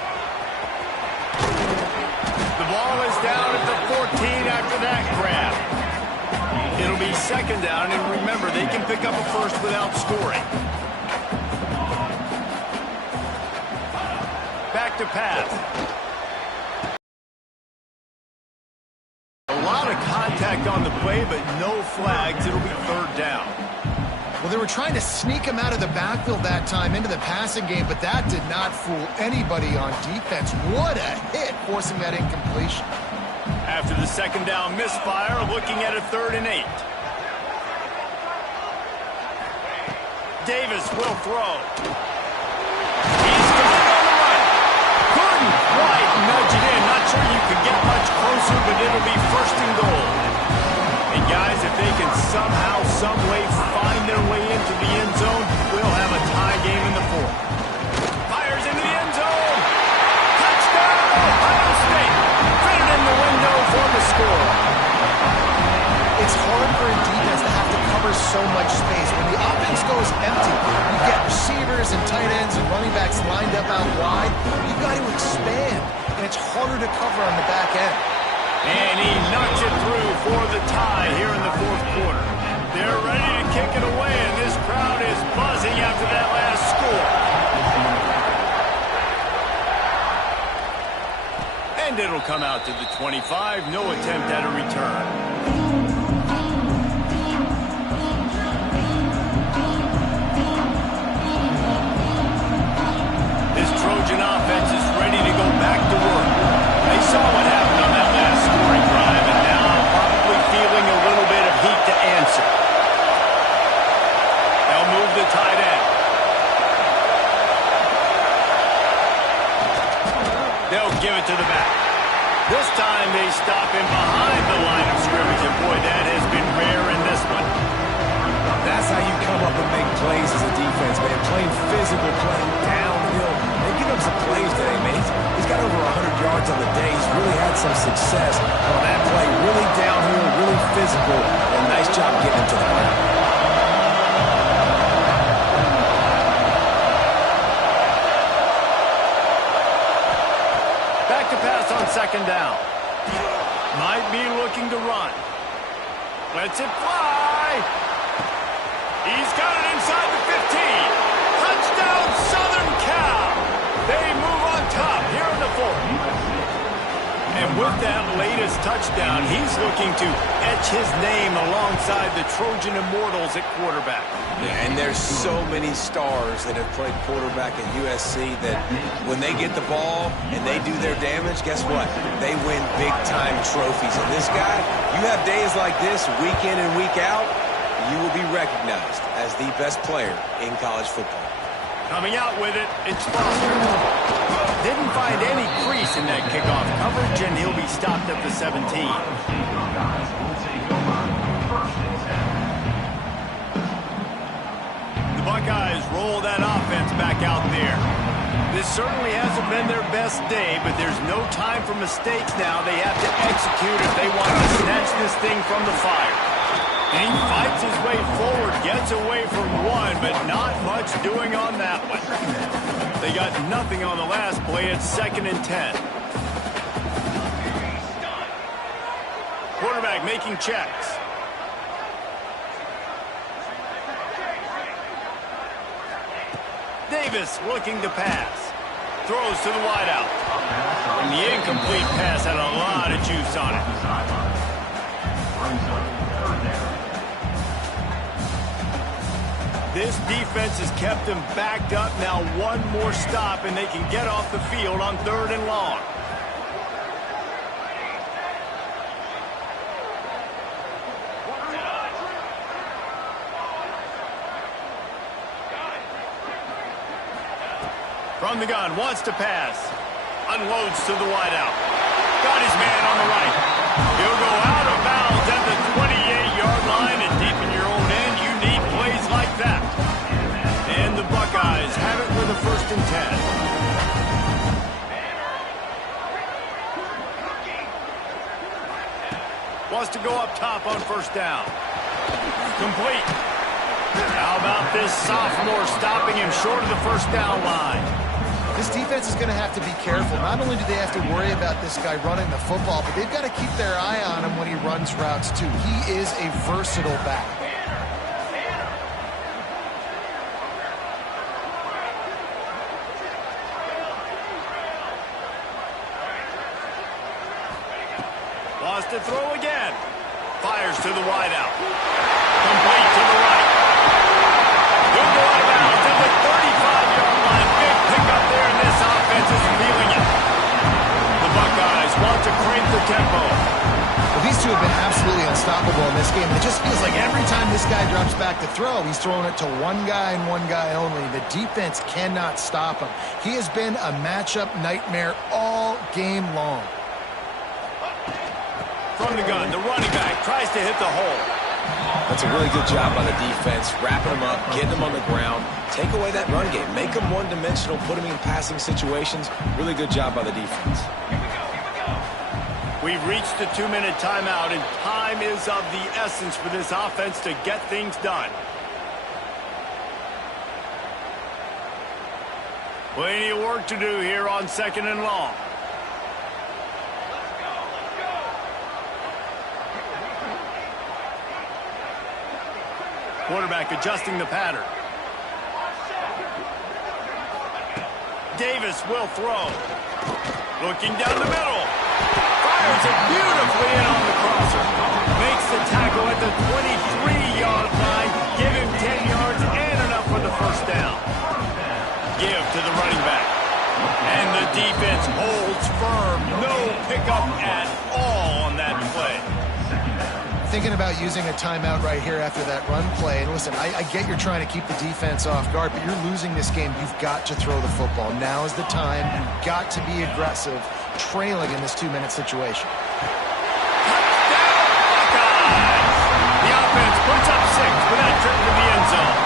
The ball is down at the 14 after that grab. It'll be second down, and remember, they can pick up a first without scoring. Back to pass. A lot of contact on the play, but no flags. It'll be third down. Well, they were trying to sneak him out of the backfield that time into the passing game, but that did not fool anybody on defense. What a hit, forcing that incompletion. After the second down misfire, looking at a 3rd and 8. Davis will throw. He's got it on the run. Couldn't quite nudge it in. Not sure you could get much closer, but it'll be 1st and goal. And guys, if they can somehow, some way find their way into the end zone, we'll have a tie game in the 4th. Fires into the end zone. Touchdown, Ohio State. Fit it in the window for the score. It's hard for a defense to have to cover so much space. When the offense goes empty, you get receivers and tight ends and running backs lined up out wide. You've got to expand, and it's harder to cover on the back end. And he knocks it through for the tie here in the 4th quarter. They're ready to kick it away, and this crowd is buzzing after that last score. And And it'll come out to the 25. No attempt at a return. This Trojan offense is ready to go back to work. They saw what happened on that last scoring drive, and now probably feeling a little bit of heat to answer. They'll move the tight end. They'll give it to the back. This time they stop him behind the line of scrimmage, and boy, that has been rare in this one. That's how you come up and make plays as a defense, man. Playing physical, playing downhill. They give up some plays today, man. He's got over 100 yards on the day. He's really had some success on that play. Really downhill, really physical, and a nice job getting him to the ground. Back to pass on second down. Might be looking to run. Lets it fly. He's got it inside the 15. Touchdown, Southern Cal. They move on top here in the fourth. And with that latest touchdown, he's looking to etch his name alongside the Trojan Immortals at quarterback. Yeah, and there's so many stars that have played quarterback at USC that when they get the ball and they do their damage, guess what? They win big-time trophies. And this guy, you have days like this, week in and week out, you will be recognized as the best player in college football. Coming out with it, it's Foster. Didn't find any crease in that kickoff coverage, and he'll be stopped at the 17. The Buckeyes roll that offense back out there. This certainly hasn't been their best day, but there's no time for mistakes now. They have to execute if they want to snatch this thing from the fire. And he fights his way forward, gets away from one, but not much doing on that one. They got nothing on the last play. It's 2nd and 10. Quarterback making checks. Davis looking to pass. Throws to the wideout. And the incomplete pass had a lot of juice on it. This defense has kept them backed up. Now one more stop, and they can get off the field on 3rd and long. From the gun, wants to pass. Unloads to the wideout. Got his man on the right. He'll go out of bounds at the 28-yard line, and deep in your own end, you need plays like that. And the Buckeyes have it with a 1st and 10. Wants to go up top on 1st down. Complete. How about this sophomore stopping him short of the 1st down line? This defense is going to have to be careful. Not only do they have to worry about this guy running the football, but they've got to keep their eye on him when he runs routes, too. He is a versatile back. Wants to throw again. Fires to the wideout. Complete to the right. He'll go out of bounds at the 35-yard line. Big pickup there, and this offense is feeling it. The Buckeyes want to crank the tempo. Well, these two have been absolutely unstoppable in this game. It just feels like every time this guy drops back to throw, he's throwing it to one guy and one guy only. The defense cannot stop him. He has been a matchup nightmare all game long. From the gun, the running back tries to hit the hole. That's a really good job by the defense, wrapping them up, getting them on the ground. Take away that run game. Make them one-dimensional, put them in passing situations. Really good job by the defense. We've reached the 2-minute timeout, and time is of the essence for this offense to get things done. Plenty of work to do here on 2nd and long. Quarterback adjusting the pattern. Davis will throw. Looking down the middle. Fires it beautifully in on the crosser. Makes the tackle at the 23-yard line. Give him 10 yards and enough for the first down. Give to the running back. And the defense holds firm. No pickup at all on that play. Thinking about using a timeout right here after that run play. And listen, I get you're trying to keep the defense off guard, but you're losing this game. You've got to throw the football. Now is the time. You've got to be aggressive, trailing in this 2-minute situation. Touchdown, Buckeyes! The offense puts up 6 with that trip to the end zone.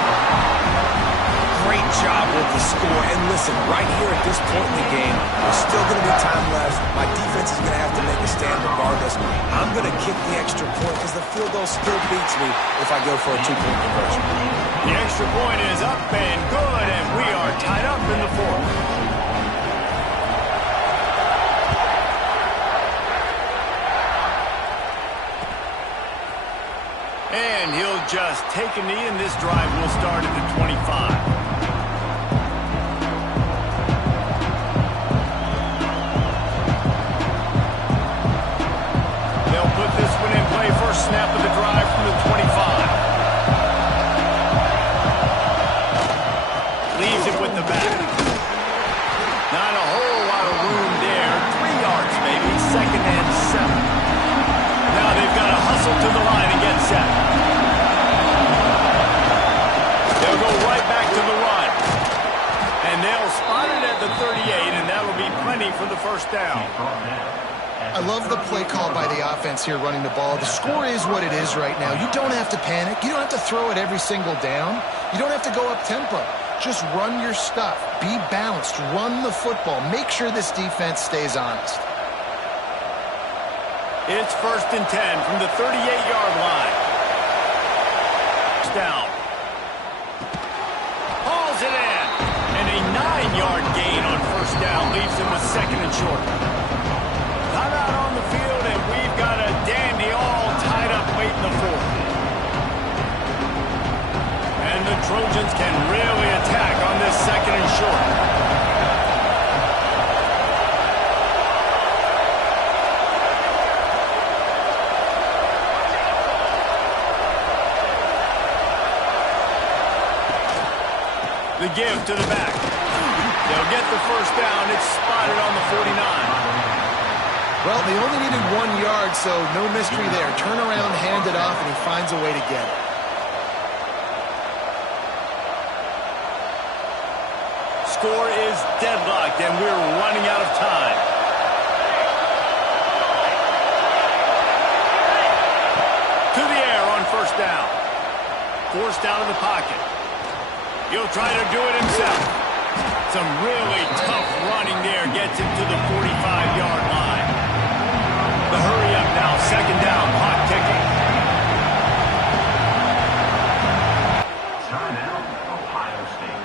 Great job with the score. And listen, right here at this point in the game, there's still going to be time left. My defense is going to have to make a stand regardless. I'm going to kick the extra point because the field goal still beats me if I go for a 2-point conversion. The extra point is up and good, and we are tied up in the fourth. And he'll just take a knee, and this drive will start at the 25. Put this one in play. First snap of the drive from the 25. Leaves it with the back. Not a whole lot of room there. 3 yards maybe. 2nd and 7. Now they've got to hustle to the line and get set. They'll go right back to the run. And they'll spot it at the 38, and that'll be plenty for the first down. I love the play call by the offense here running the ball. The score is what it is right now. You don't have to panic. You don't have to throw it every single down. You don't have to go up tempo. Just run your stuff. Be balanced. Run the football. Make sure this defense stays honest. It's 1st and 10 from the 38-yard line. Down. Hauls it in. And a 9-yard gain on first down leaves him with 2nd and short. Timeout on the field, and we've got a dandy all tied up late in the fourth. And the Trojans can really attack on this 2nd and short. The give to the back. They'll get the first down. It's spotted on the 49. Well, they only needed 1 yard, so no mystery there. Turn around, hand it off, and he finds a way to get it. Score is deadlocked, and we're running out of time. To the air on first down. Forced out of the pocket. He'll try to do it himself. Some really tough running there gets him to the 45-yard line. The hurry up now, 2nd down, clock ticking. Timeout, Ohio State.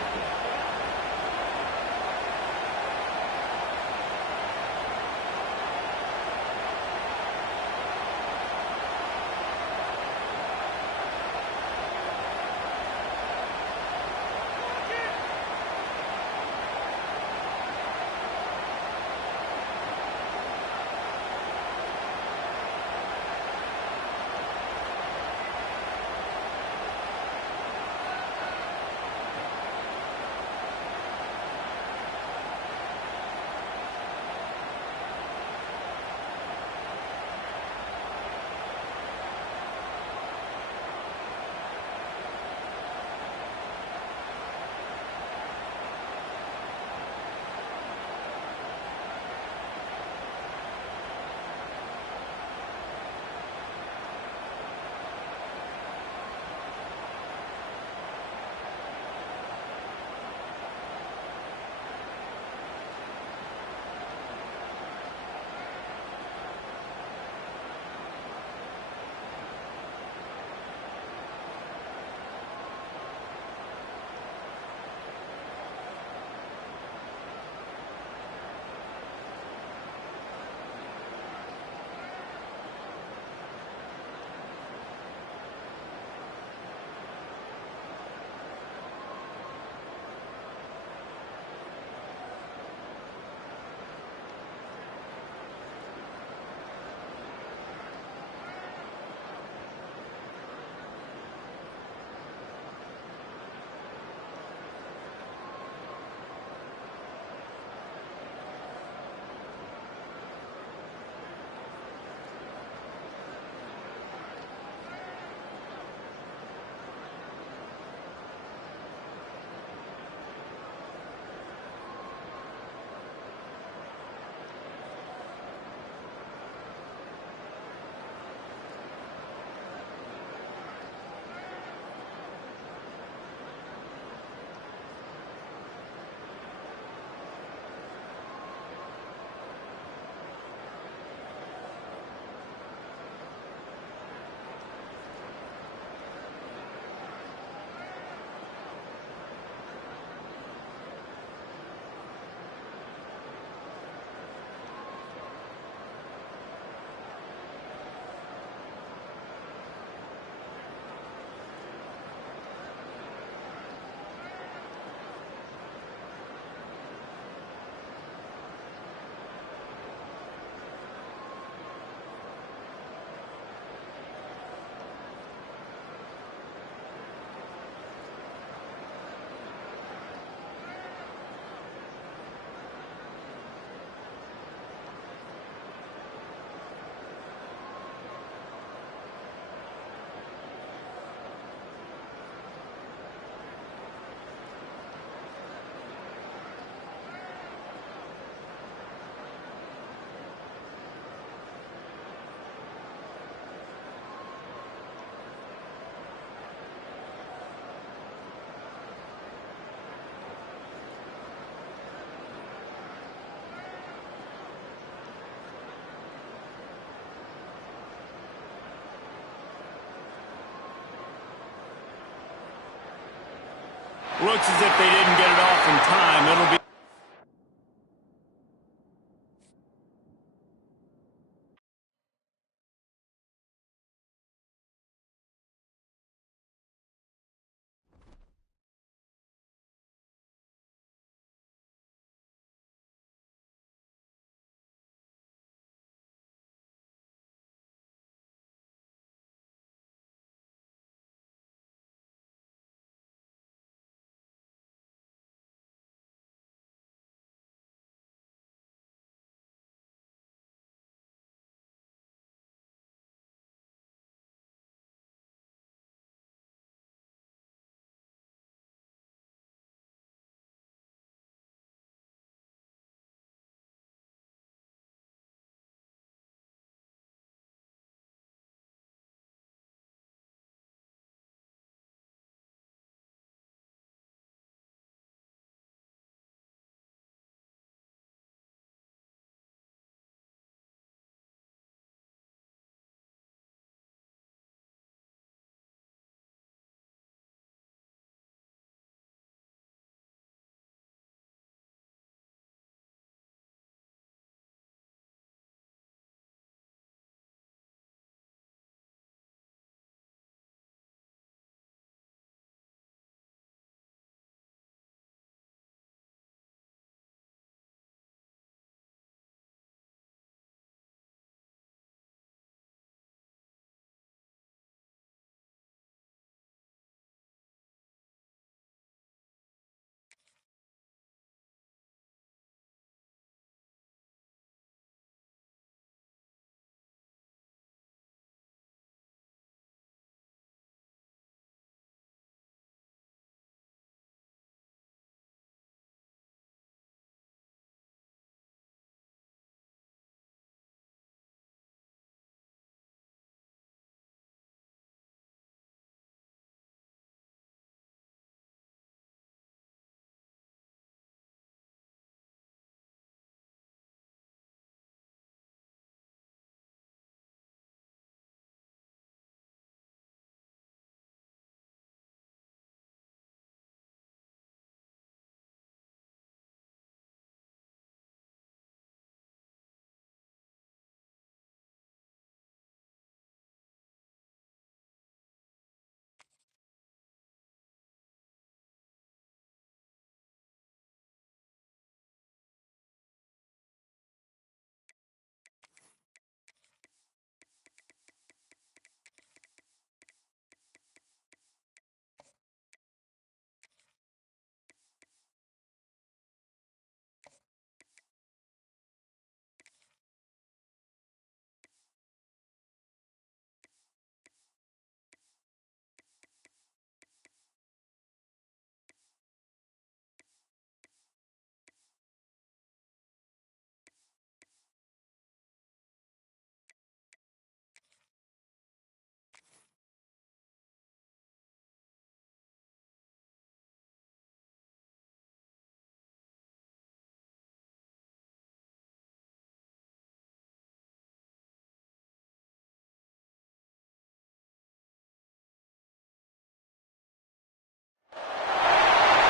Looks as if they didn't get it off in time. It'll be...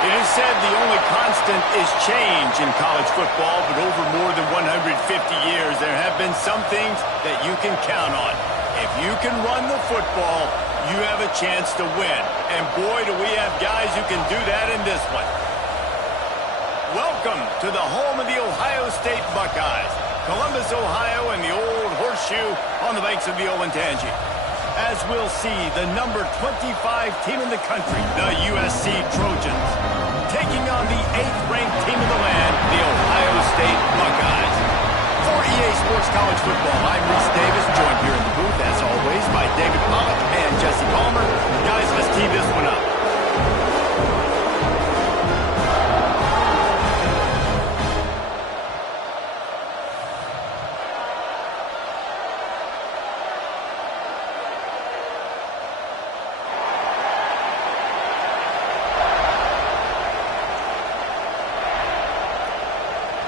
It is said the only constant is change in college football, but over more than 150 years, there have been some things that you can count on. If you can run the football, you have a chance to win. And boy, do we have guys who can do that in this one. Welcome to the home of the Ohio State Buckeyes, Columbus, Ohio, and the Old Horseshoe on the banks of the Olentangy. As we'll see, the number 25 team in the country, the USC Trojans, taking on the 8th-ranked team in the land, the Ohio State Buckeyes. For EA Sports College Football, I'm Reese Davis, joined here in the booth, as always, by David Pollock and Jesse Palmer. Guys, let's tee this one up.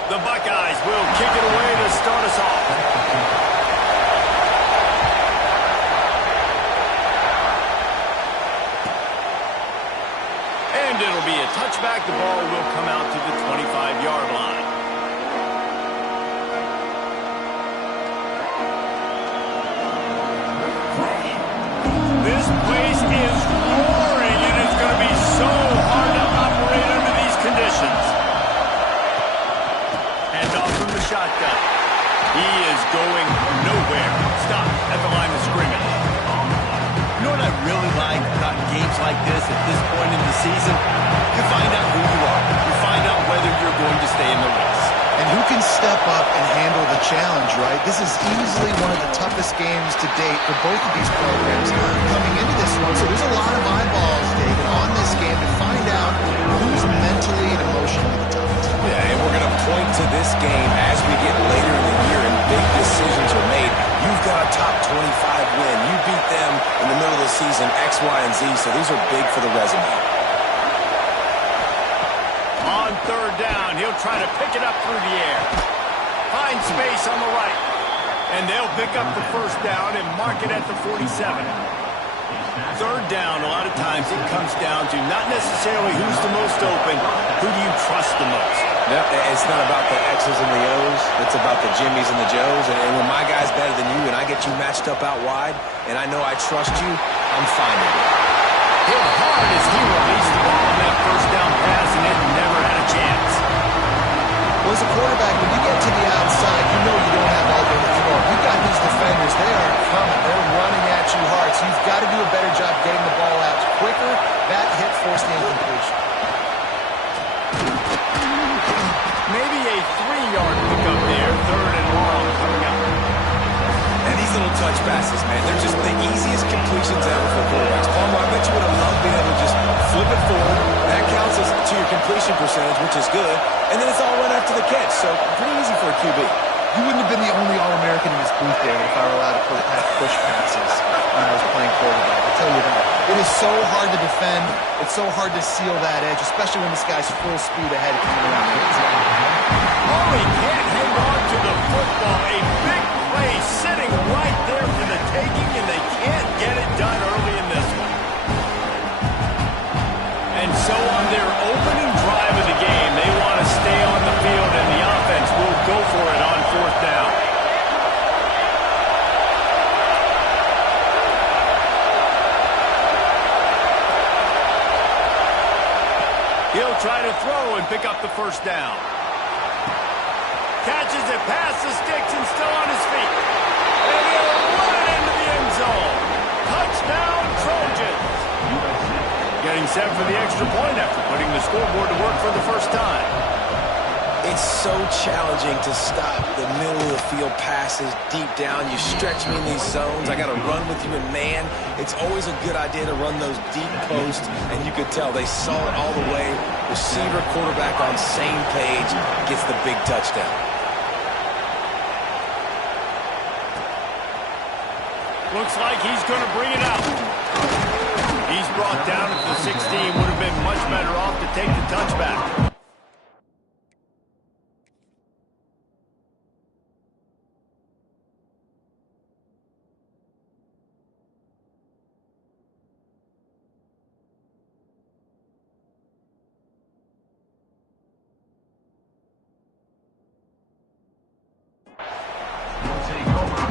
The Buckeyes will kick it away to start us off. And And it'll be a touchback. The ball will come out to the 25-yard line. This place is roaring, and it's going to be so hard to operate under these conditions. Hand off from the shotgun. He is going nowhere. Stop at the line of scrimmage. You know what I really like about games like this at this point in the season? You find out who you are. You find out whether you're going to stay in the race. And who can step up and handle the challenge, right? This is easily one of the toughest games to date for both of these programs coming into this one. So there's a lot of eyeballs, David, on this game to find out who's mentally and emotionally the toughest. Yeah, and we're going to point to this game as we get later in the year and big decisions are made. You've got a top 25 win. You beat them in the middle of the season, X, Y, and Z, so these are big for the resume. On third down, he'll try to pick it up through the air. Find space on the right. And they'll pick up the first down and mark it at the 47. Third down, a lot of times it comes down to not necessarily who's the most open, who do you trust the most? Yep, it's not about the X's and the O's. It's about the Jimmies and the Joes. And when my guy's better than you and I get you matched up out wide and I know I trust you, I'm fine with it. Hit hard as he released the ball on that first down pass, and it never had a chance. Well, as a quarterback, when you get to the outside, you know you don't have all day to throw. You've got these defenders. They are coming. They're running at you hard. So you've got to do a better job getting the ball out quicker. That hit forced the incompletion. Maybe a 3-yard pickup there. Third and long coming up. And these little touch passes, man, they're just the easiest completions ever for quarterbacks. Palmer, I bet you would have loved being able to just flip it forward. That counts as to your completion percentage, which is good. And then it's all run after the catch, so pretty easy for a QB. You wouldn't have been the only All-American in this booth, David, if I were allowed to have push passes when I was playing quarterback. I'll tell you that. It is so hard to defend. It's so hard to seal that edge, especially when this guy's full speed ahead coming around the outside. Oh, he can't hang on to the football. A big play sitting right there for the taking, and they can't get it done early in this one. And so on their opening drive of the game, they want to stay on the field, and the offense will go for it on fourth down. He'll try to throw and pick up the first down. Catches it past the sticks and still on his feet. And he'll run it into the end zone. Touchdown, Trojans. Getting set for the extra point after putting the scoreboard to work for the first time. It's so challenging to stop the middle of the field passes deep down. You stretch me in these zones. I got to run with you in man. It's always a good idea to run those deep posts, and you could tell they saw it all the way. Receiver, quarterback on same page, gets the big touchdown. Looks like he's going to bring it out. He's brought down at the 16. Would have been much better off to take the touchback. We'll take over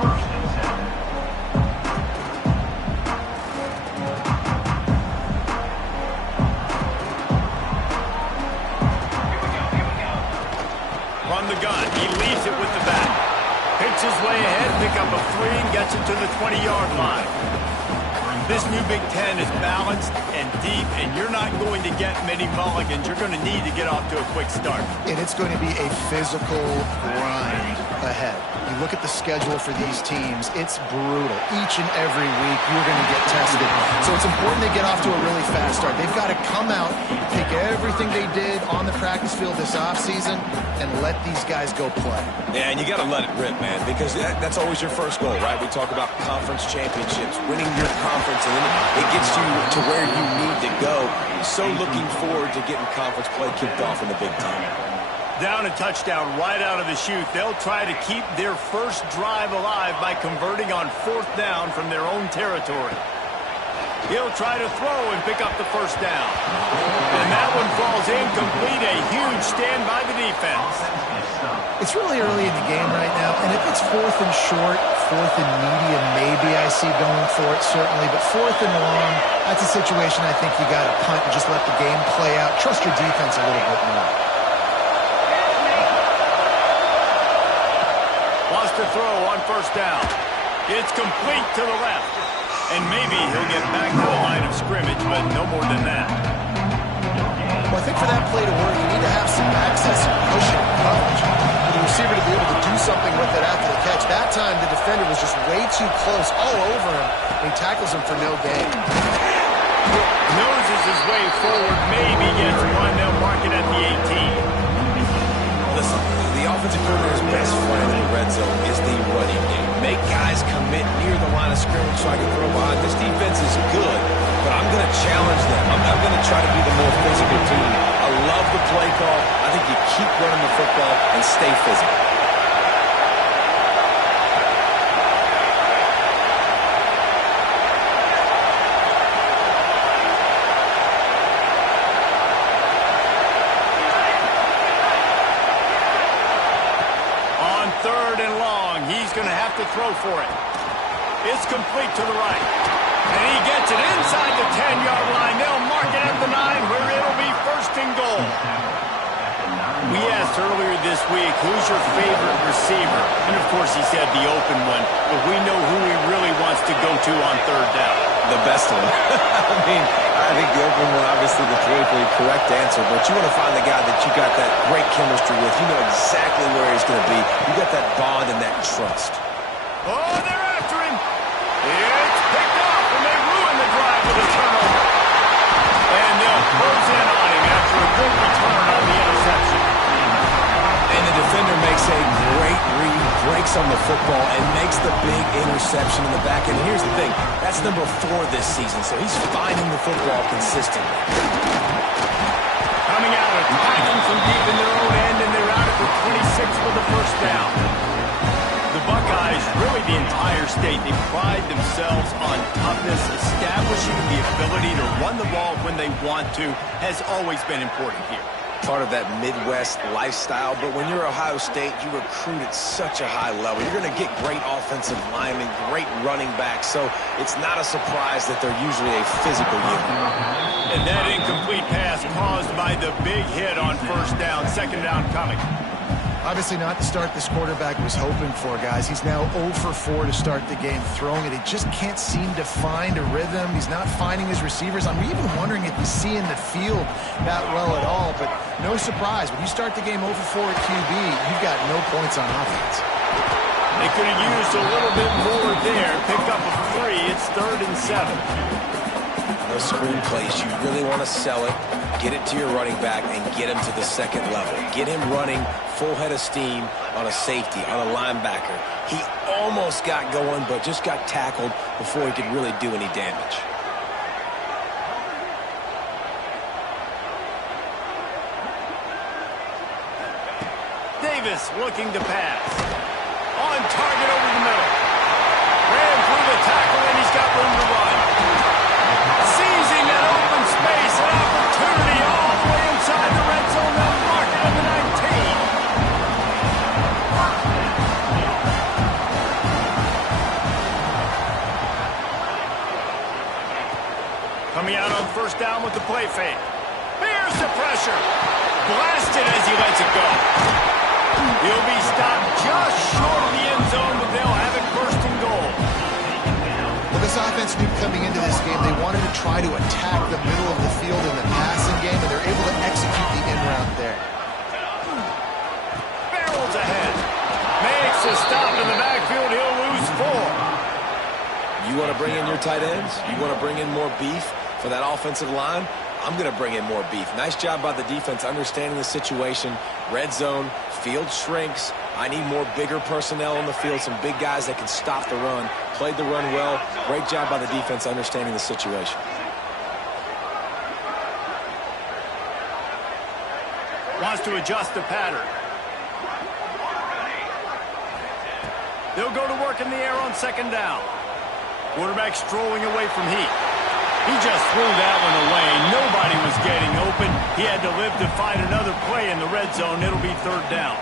first and 7. From the gun, he leaves it with the back. Picks his way ahead, pick up a 3, and gets it to the 20-yard line. This new Big Ten is balanced and deep, and you're not going to get many mulligans. You're going to need to get off to a quick start. And it's going to be a physical grind ahead. You look at the schedule for these teams, it's brutal. Each and every week, you're going to get tested. So it's important to get off to a really fast start. They've got to come out, take everything they did on the practice field this offseason, and let these guys go play. Yeah, and you got to let it rip, man, because that's always your first goal, right? We talk about conference championships, winning your conference, and then it gets you to where you need to go. So looking forward to getting conference play kicked off in the Big Ten. Down a touchdown right out of the chute. They'll try to keep their first drive alive by converting on fourth down from their own territory. He'll try to throw and pick up the first down. And that one falls incomplete. A huge stand by the defense. It's really early in the game right now, and if it's 4th and short, 4th and medium, maybe I see going for it, certainly. But 4th and long, that's a situation I think you got to punt and just let the game play out. Trust your defense a little bit more. Wants to throw on first down. It's complete to the left. And maybe he'll get back to the line of scrimmage, but no more than that. Well, I think for that play to work, you need to have some access and cushion and coverage for the receiver to be able to do something with it after the catch. That time, the defender was just way too close, all over him, and he tackles him for no gain. Noses his way forward, maybe gets one. They'll mark it at the 18. Listen, the offensive coordinator's best friend in the red zone is the running game. Make guys commit near the line of scrimmage so I can throw behind. This defense is good, but I'm going to challenge them. I'm going to try to be the more physical team. I love the play call. I think you keep running the football and stay physical. Throw for it. It's complete to the right. And he gets it inside the 10-yard line. They'll mark it at the 9 where it'll be 1st and goal. We asked earlier this week, who's your favorite receiver? And of course he said the open one, but we know who he really wants to go to on 3rd down. The best one. I think the open one, obviously the politically correct answer, but you want to find the guy that you got that great chemistry with. You know exactly where he's going to be. You got that bond and that trust. Oh, they're after him. It's picked off, and they ruin the drive with a turnover. And they'll close in on him after a good return on the interception. And the defender makes a great read, breaks on the football, and makes the big interception in the back end. And here's the thing, that's number 4 this season, so he's finding the football consistently. Coming out, attacking from deep in their own end, and they're out at the 26 for the first down. The Buckeyes, really the entire state, they pride themselves on toughness. Establishing the ability to run the ball when they want to has always been important here. Part of that Midwest lifestyle, but when you're Ohio State, you recruit at such a high level. You're going to get great offensive linemen, great running backs, so it's not a surprise that they're usually a physical unit. And that incomplete pass caused by the big hit on first down, 2nd down coming. Obviously not the start this quarterback was hoping for, guys. He's now 0 for 4 to start the game throwing it. He just can't seem to find a rhythm. He's not finding his receivers. I'm even wondering if he's seeing the field that well at all, but no surprise. When you start the game 0 for 4 at QB, you've got no points on offense. They could have used a little bit more there. Pick up a 3. It's 3rd and 7. Those screen plays, you really want to sell it, get it to your running back, and get him to the 2nd level. Get him running full head of steam on a safety, on a linebacker. He almost got going, but just got tackled before he could really do any damage. Davis looking to pass. On target over the middle. Ran through the tackle, and he's got room to run. Seizing that open space, an opportunity all the way inside the red zone. They'll mark it at the 19. Coming out on first down with the play fake. Here's the pressure. Blasted as he lets it go. He'll be stopped just short of the end zone, but they'll have it 1st and goal. Well, this offense knew coming into this game they wanted to try to attack the middle of the field in the passing game, and they're able to execute the in route there. Barrels ahead. Makes a stop in the backfield. He'll lose 4. You want to bring in your tight ends? You want to bring in more beef for that offensive line? I'm going to bring in more beef. Nice job by the defense understanding the situation. Red zone, field shrinks. I need more bigger personnel on the field, some big guys that can stop the run. Played the run well. Great job by the defense understanding the situation. Wants to adjust the pattern. They'll go to work in the air on 2nd down. Quarterback strolling away from heat. He just threw that one away. Nobody was getting open. He had to live to find another play in the red zone. It'll be third down.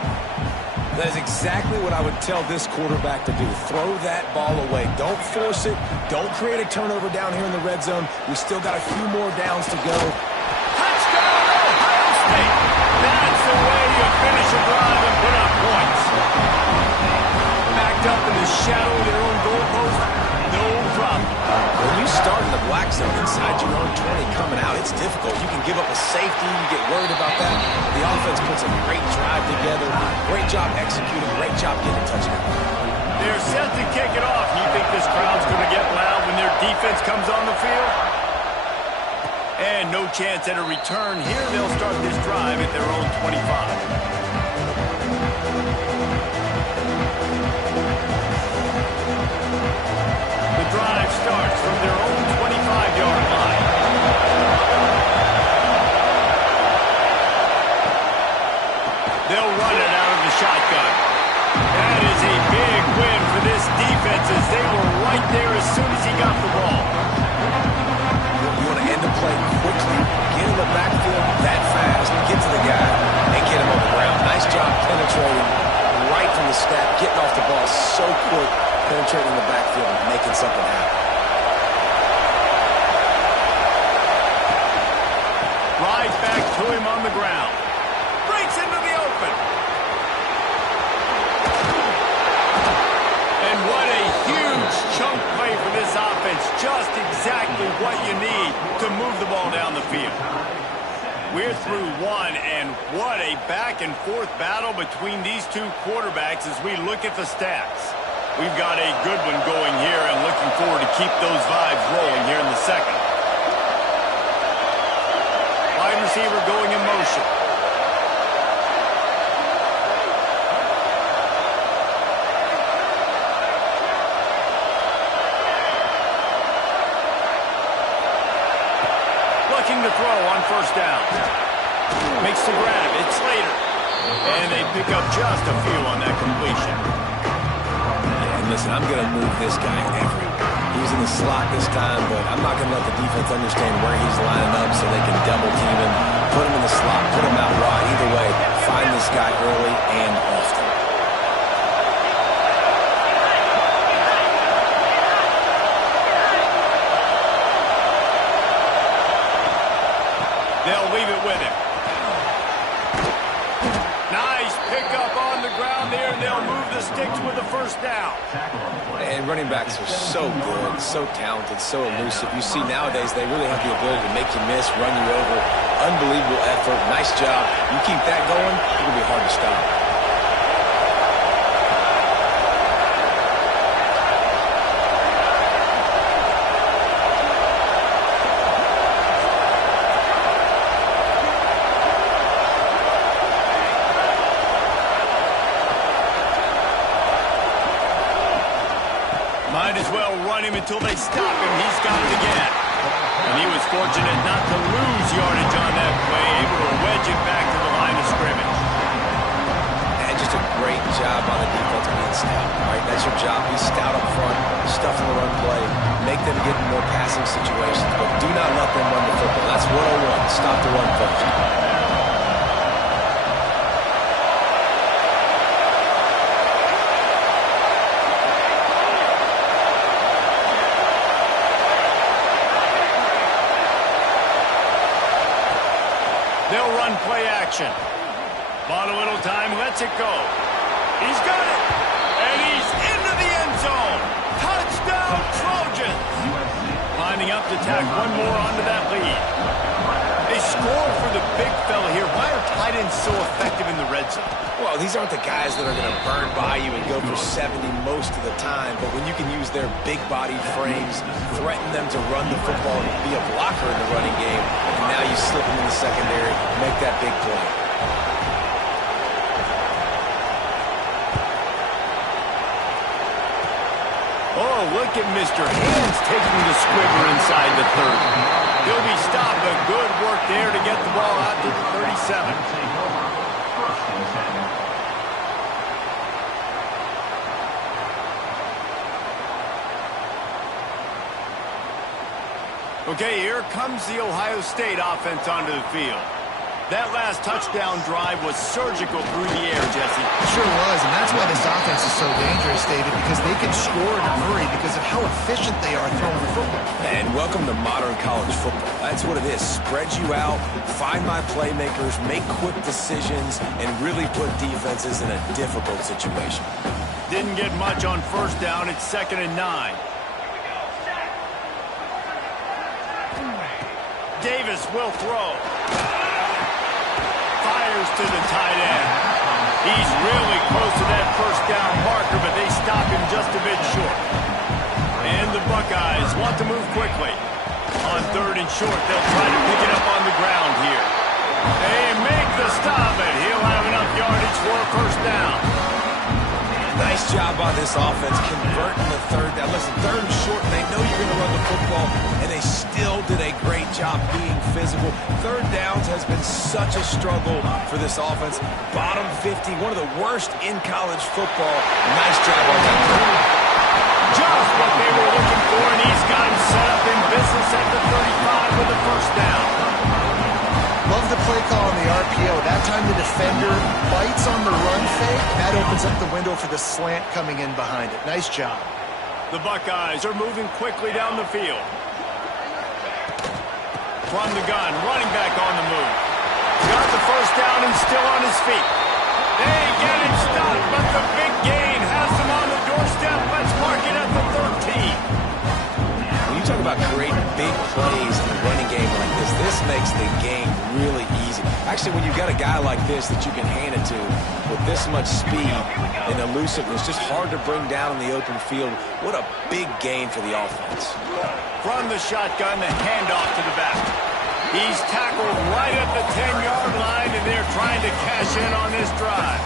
That is exactly what I would tell this quarterback to do. Throw that ball away. Don't force it. Don't create a turnover down here in the red zone. We still got a few more downs to go. Touchdown, Ohio State! That's the way you finish a drive and put up points. Backed up in the shadow of their own goalpost, no problem. When you start in the black zone inside your own 20 coming out, it's difficult. You can give up a safety. You get worried about that. The offense puts a great drive together. Great job executing. Great job getting a touchdown. They're set to kick it off. You think this crowd's going to get loud when their defense comes on the field? And no chance at a return here. They'll start this drive at their own 25. Drive starts from their own 25-yard line. They'll run it out of the shotgun. That is a big win for this defense as they were right there as soon as he got the ball. You want to end the play quickly, get in the backfield that fast, get to the guy, and get him on the ground. Nice job penetrating right from the snap, getting off the ball so quick. Penetrating the backfield and making something happen. Right back to him on the ground. Breaks into the open. And what a huge chunk play for this offense. Just exactly what you need to move the ball down the field. We're through one, and what a back-and-forth battle between these two quarterbacks as we look at the stats. We've got a good one going here and looking forward to keep those vibes rolling here in the second. Wide receiver going in motion. Looking to throw on first down. Makes the grab. It's Slater. And they pick up just a few on that completion. Listen, I'm going to move this guy everywhere. He's in the slot this time, but I'm not going to let the defense understand where he's lining up so they can double team him, put him in the slot, put him out wide. Either way, find this guy early and often. They'll leave it with him. Nice pickup on the ground there, and they'll move the sticks with the first down. And running backs are so good, so talented, so elusive. You see nowadays they really have the ability to make you miss, run you over. Unbelievable effort. Nice job. You keep that going, it'll be hard to stop. Might as well run him until they stop him. He's got it again. And he was fortunate not to lose yardage on that play, able to wedge it back to the line of scrimmage. And just a great job on the defense being stout. All right, that's your job. Be stout up front, stuff in the run play, make them get in more passing situations, but do not let them run the football. That's 101. Stop the run first. They'll run play action. Bought a little time, lets it go. He's got it. And he's into the end zone. Touchdown, Trojans. Lining up to tack one more onto that lead. They score for the big fella here. Why are tight ends so effective in the red zone? Well, these aren't the guys that are going to burn by you and go for 70 most of the time, but when you can use their big-bodied frames, threaten them to run the football and be a blocker in the running game, and now you slip them in the secondary, make that big play. Oh, look at Mr. Hands taking the squibber inside the 30. He'll be stopped, but good work there to get the ball out to the 37. Okay, here comes the Ohio State offense onto the field. That last touchdown drive was surgical through the air, Jesse. Sure was, and that's why this offense is so dangerous, David, because they can score in a hurry because of how efficient they are throwing the football. And welcome to modern college football. That's what it is. Spread you out, find my playmakers, make quick decisions, and really put defenses in a difficult situation. Didn't get much on first down. It's 2nd and 9. Davis will throw. Fires to the tight end. He's really close to that first down marker, but they stop him just a bit short. And the Buckeyes want to move quickly. On 3rd and short, they'll try to pick it up on the ground here. They make the stop, and he'll have enough yardage for a first down. Nice job by this offense converting the 3rd down. Listen, 3rd and short, they know you're going to run the football, and they still did a great job being physical. 3rd downs has been such a struggle for this offense. Bottom 50, one of the worst in college football. Nice job on that throw. Just what they were looking for, and he's got him set up in business at the 35 with the first down. Love the play call on the RPO. That time the defender bites on the run fake. That opens up the window for the slant coming in behind it. Nice job. The Buckeyes are moving quickly down the field. From the gun, running back on the move. Got the first down and still on his feet. They get him stopped, but the big gain has him on the doorstep. Let's mark it at the 13. When you talk about creating big plays in a running game like this makes the game really easy. Actually, when you've got a guy like this that you can hand it to with this much speed and elusiveness, just hard to bring down in the open field. What a big gain for the offense. From the shotgun, the handoff to the back. He's tackled right at the 10-yard line, and they're trying to cash in on this drive.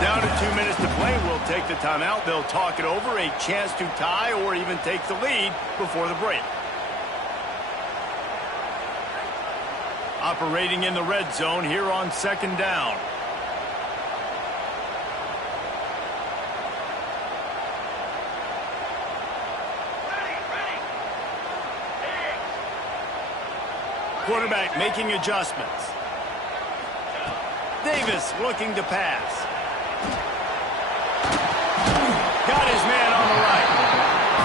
Down to 2 minutes to play. We'll take the timeout. They'll talk it over. A chance to tie or even take the lead before the break. Operating in the red zone here on 2nd down. Quarterback making adjustments. Davis looking to pass. Got his man on the right.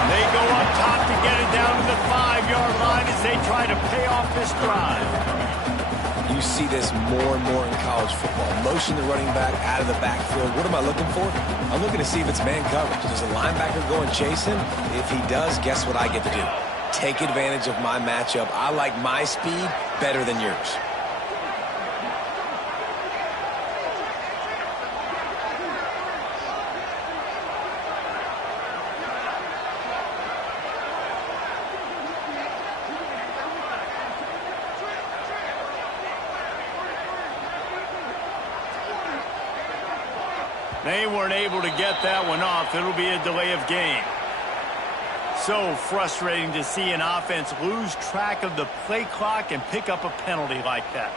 They go up top to get it down to the 5-yard line as they try to pay off this drive. You see this more and more in college football. Motion the running back out of the backfield. What am I looking for? I'm looking to see if it's man coverage. Does a linebacker go and chase him? If he does, guess what I get to do? Take advantage of my matchup. I like my speed better than yours. They weren't able to get that one off. It'll be a delay of game. So frustrating to see an offense lose track of the play clock and pick up a penalty like that.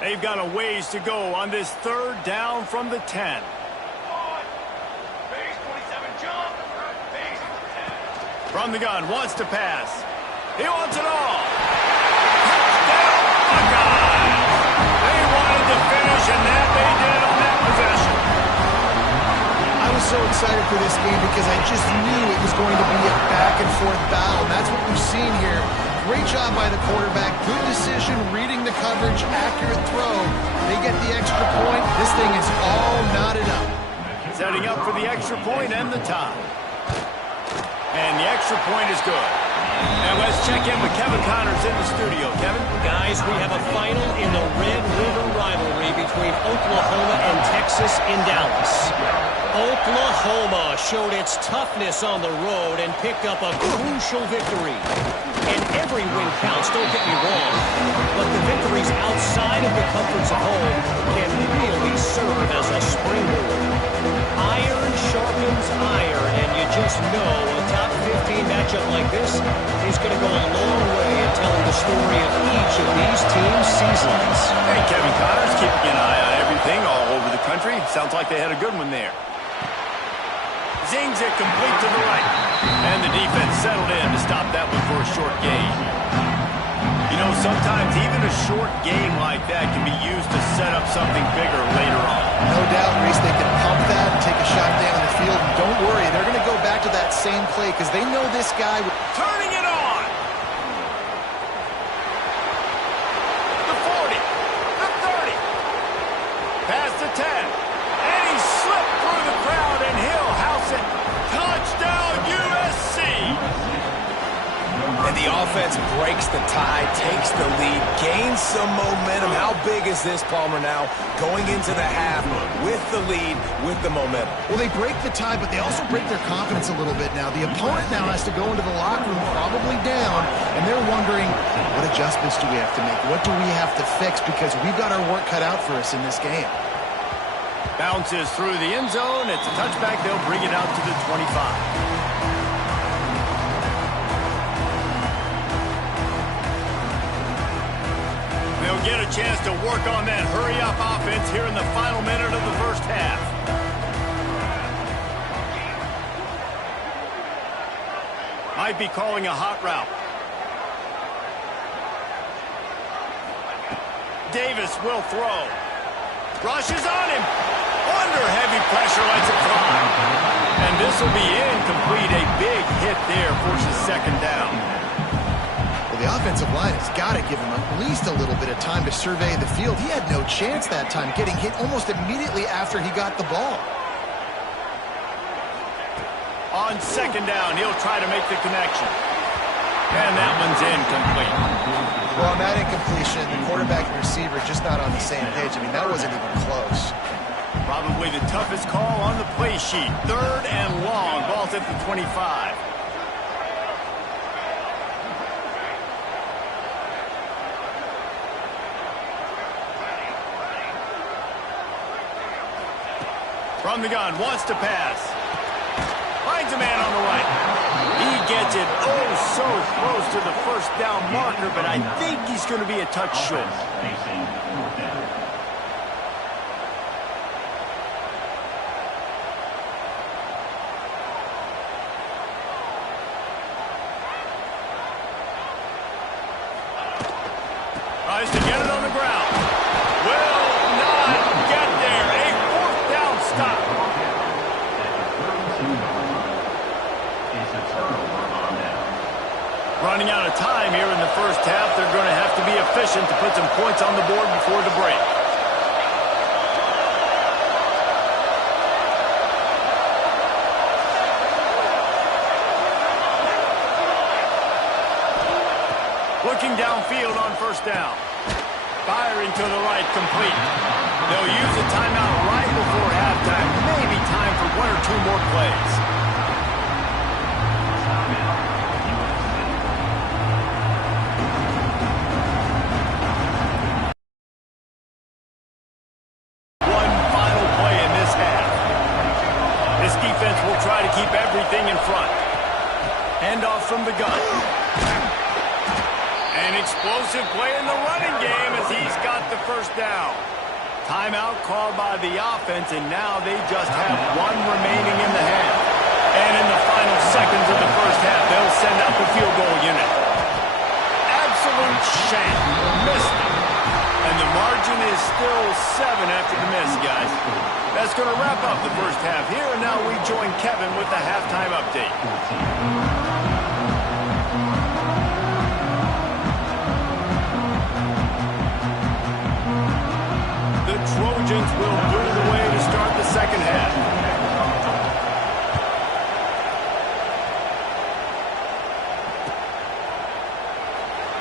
They've got a ways to go on this 3rd down from the 10. From the gun, wants to pass. He wants it all. Touchdown, Buckeyes! They wanted to finish, and that they did on that possession. I was so excited for this game because I just knew it was going to be a back-and-forth battle. That's what we've seen here. Great job by the quarterback. Good decision, reading the coverage, accurate throw. They get the extra point. This thing is all knotted up. Setting up for the extra point and the tie. And the extra point is good. And let's check in with Kevin Connors in the studio. Kevin? Guys, we have a final in the Red River rivalry between Oklahoma and Texas in Dallas. Oklahoma showed its toughness on the road and picked up a crucial victory. And every win counts, don't get me wrong. But the victories outside of the comforts of home can really serve as a springboard. Iron sharpens iron, and you just know a top 15 matchup like this is going to go a long way in telling the story of each of these teams' seasons. Hey, Kevin Connors, keeping an eye on everything all over the country. Sounds like they had a good one there. zings it complete to the right. And the defense settled in to stop that one for a short gain. You know, sometimes even a short game like that can be used to set up something bigger later on. No doubt, Reese, they can pump that and take a shot down the field. And don't worry, they're going to go back to that same play because they know this guy. Turning it on. The 40. The 30. Past the 10. And he slipped through the crowd and he'll house it. Touchdown USC. And the offense breaks the tie, takes the lead, gains some momentum. How big is this, Palmer, now? Going into the half with the lead, with the momentum. Well, they break the tie, but they also break their confidence a little bit now. The opponent now has to go into the locker room probably down, and they're wondering, what adjustments do we have to make? What do we have to fix? Because we've got our work cut out for us in this game. Bounces through the end zone. It's a touchback. They'll bring it out to the 25. They'll get a chance to work on that hurry-up offense here in the final minute of the first half. Might be calling a hot route. Davis will throw. Rushes on him. Under heavy pressure, lets it fly. And this will be incomplete. A big hit there forces second down. The offensive line has got to give him at least a little bit of time to survey the field. He had no chance that time, getting hit almost immediately after he got the ball. On second down, he'll try to make the connection. And that one's incomplete. Well, on that incompletion, the quarterback and receiver just not on the same page. I mean, that wasn't even close. Probably the toughest call on the play sheet. Third and long. Ball's at the 25. From the gun, wants to pass. Finds a man on the right. He gets it so close to the first down marker, but I think he's going to be a touch short. Tries to get it on the ground. Will not get there. A fourth down stop. Running out of time here in the first half. They're going to have to be efficient to put some points on the board before the break. Looking downfield on first down. Firing to the right, complete. They'll use a timeout right before halftime. Maybe time for one or two more plays. One final play in this half. This defense will try to keep everything in front. Handoff from the gun. An explosive play in the running game as he's got the first down. Timeout called by the offense, and now they just have one remaining in the half. And in the final seconds of the first half, they'll send out the field goal unit. Absolute shank. Missed it. And the margin is still 7 after the miss, guys. That's going to wrap up the first half here, and now we join Kevin with the halftime update. The Trojans will move the way to start the second half.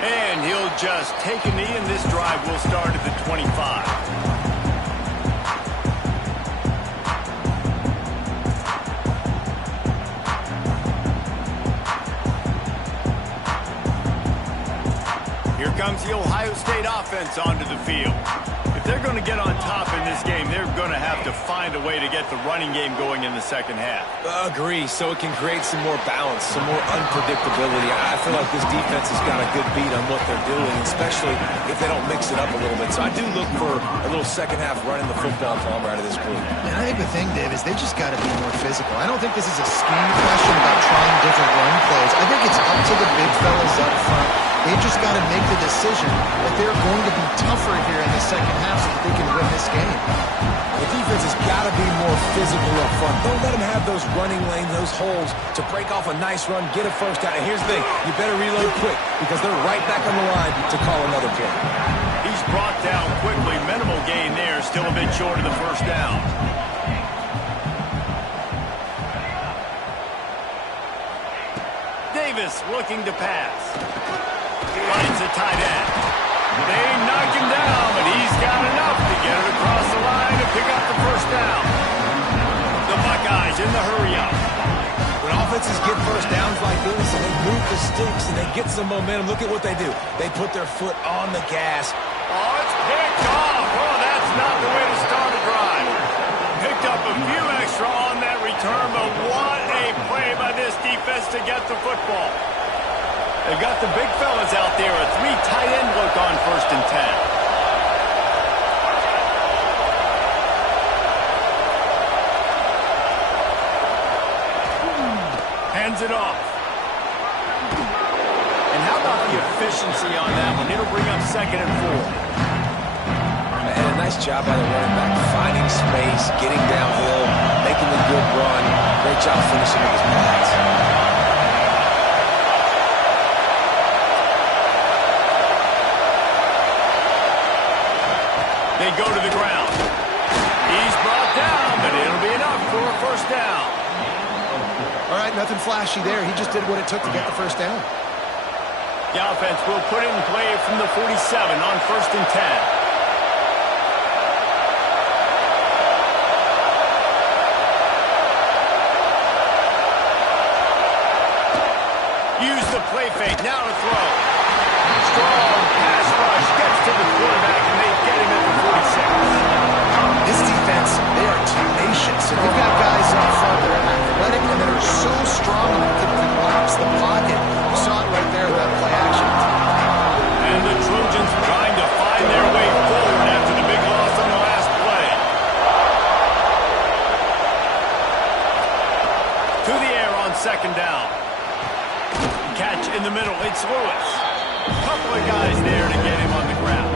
And he'll just take a knee, and this drive will start at the 25. Here comes the Ohio State offense onto the field. If they're going to get on top in this game, they're going to have to find a way to get get the running game going in the second half. Agree, so it can create some more balance, some more unpredictability. I feel like this defense has got a good beat on what they're doing, especially if they don't mix it up a little bit. So I do look for a little second half running the football from out of this group. And I think the thing, Dave, is they just got to be more physical. I don't think this is a scheme question about trying different run plays. I think it's up to the big fellas up front. They've just got to make the decision that they're going to be tougher here in the second half so that they can win this game. The defense has got to be more physical up front. Don't let them have those running lanes, those holes to break off a nice run, get a first down. And here's the thing, you better reload quick because they're right back on the line to call another play. He's brought down quickly. Minimal gain there, still a bit short of the first down. Davis looking to pass. Finds a tight end. They knock him down, but he's got enough to get it across the line to pick up the first down. The Buckeyes in the hurry-up. When offenses get first downs like this and they move the sticks and they get some momentum, look at what they do. They put their foot on the gas. Oh, it's picked off. Oh, that's not the way to start a drive. Picked up a few extra on that return, but what a play by this defense to get the football. They've got the big fellas out there. A 3 tight end look on 1st and 10. Hands it off. And how about the efficiency on that one? It'll bring up 2nd and 4. And a nice job by the running back, finding space, getting downhill, making a good run. Great job finishing with his pads. They go to the ground. He's brought down, but it'll be enough for a first down. All right, nothing flashy there. He just did what it took to get the first down. The offense will put it in play from the 47 on 1st and 10. Use the play fake. Now to throw. Strong pass rush. Gets to the quarterback, and they get him at the 46. This defense, they are tenacious. And they've got guys up front that are athletic and that are so strong that can collapse the pocket. You saw it right there with that play action. And the Trojans trying to find their way forward after the big loss on the last play. To the air on 2nd down. Catch in the middle. It's Lewis. Couple of guys there to get him on the ground.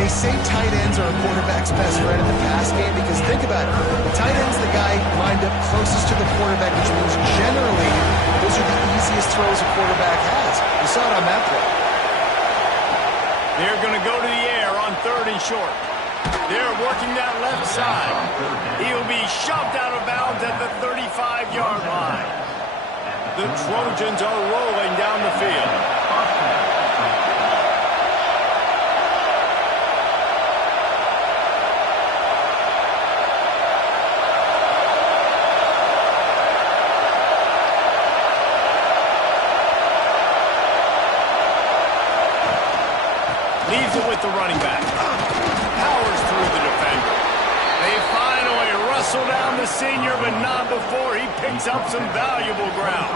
They say tight ends are a quarterback's best friend in the pass game because think about it. The tight end's the guy lined up closest to the quarterback, which means generally those are the easiest throws a quarterback has. You saw it on that play. They're going to go to the air on 3rd and short. They're working that left side. He'll be shoved out of bounds at the 35-yard line. The Trojans are rolling down the field. Leaves it with the running back. Powers through the defender. They finally wrestle down the senior, but not before he picks up some valuable ground.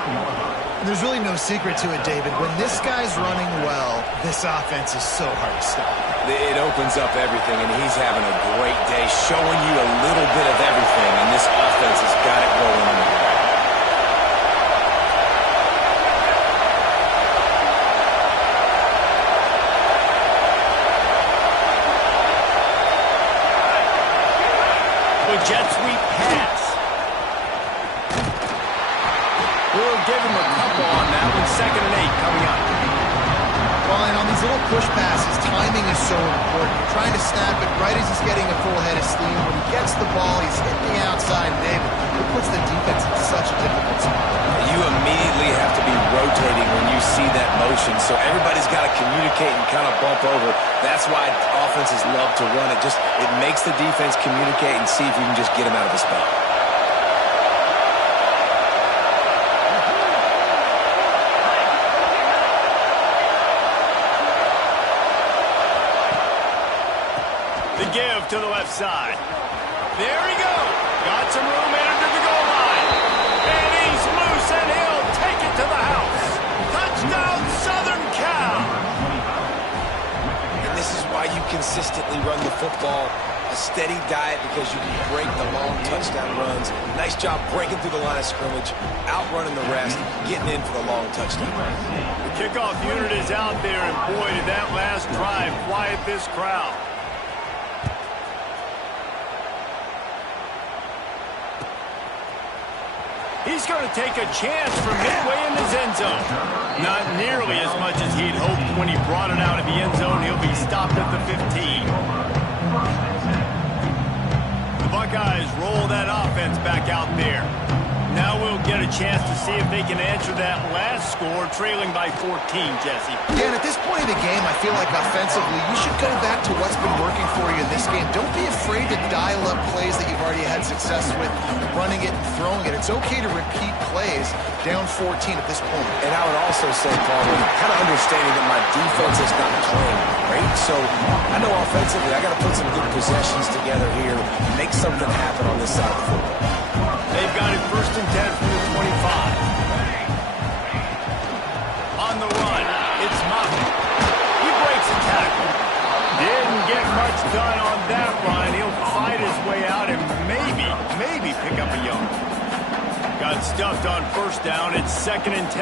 There's really no secret to it, David. When this guy's running well, this offense is so hard to stop. It opens up everything, and he's having a great day, showing you a little bit of everything, and this offense has got it rolling on the ground. Jet sweep pass. We'll give him a couple on that one. 2nd and 8 coming up. Well, and on these little push passes, timing is so important. You're trying to snap it right as he's getting a full head of steam. When he gets the ball, he's hitting the outside. David, it puts the defense in such a difficult spot. You immediately have to be rotating when you see that motion, so everybody's got to communicate and kind of bump over. That's why offenses love to run it. It makes the defense communicate and see if you can just get him out of his spot. The give to the left side. There he goes. Got some room into the goal line. And he's loose, and he'll take it to the house. Touchdown, Southern Cal. And this is why you consistently run the football. A steady diet because you can break the long touchdown runs. Nice job breaking through the line of scrimmage, outrunning the rest, getting in for the long touchdown. The kickoff unit is out there, and boy, did that last drive quiet this crowd. He's going to take a chance from midway in his end zone. Not nearly as much as he'd hoped when he brought it out of the end zone. He'll be stopped at the 15. Buckeyes roll that offense back out there. Now we'll get a chance to see if they can answer that last score, trailing by 14, Jesse. Yeah, and at this point of the game, I feel like offensively, you should go back to what's been working for you in this game. Don't be afraid to dial up plays that you've already had success with, running it and throwing it. It's okay to repeat plays down 14 at this point. And I would also say, Paul, kind of understanding that my defense is not playing great, so I know offensively I got to put some good possessions together here, make something happen on this side of the football. They've got it 1st and 10 from the 25. On the run, it's Moffitt. He breaks a tackle. Didn't get much done on that run. He'll fight his way out and maybe pick up a yard. Got stuffed on 1st down. It's 2nd and 10.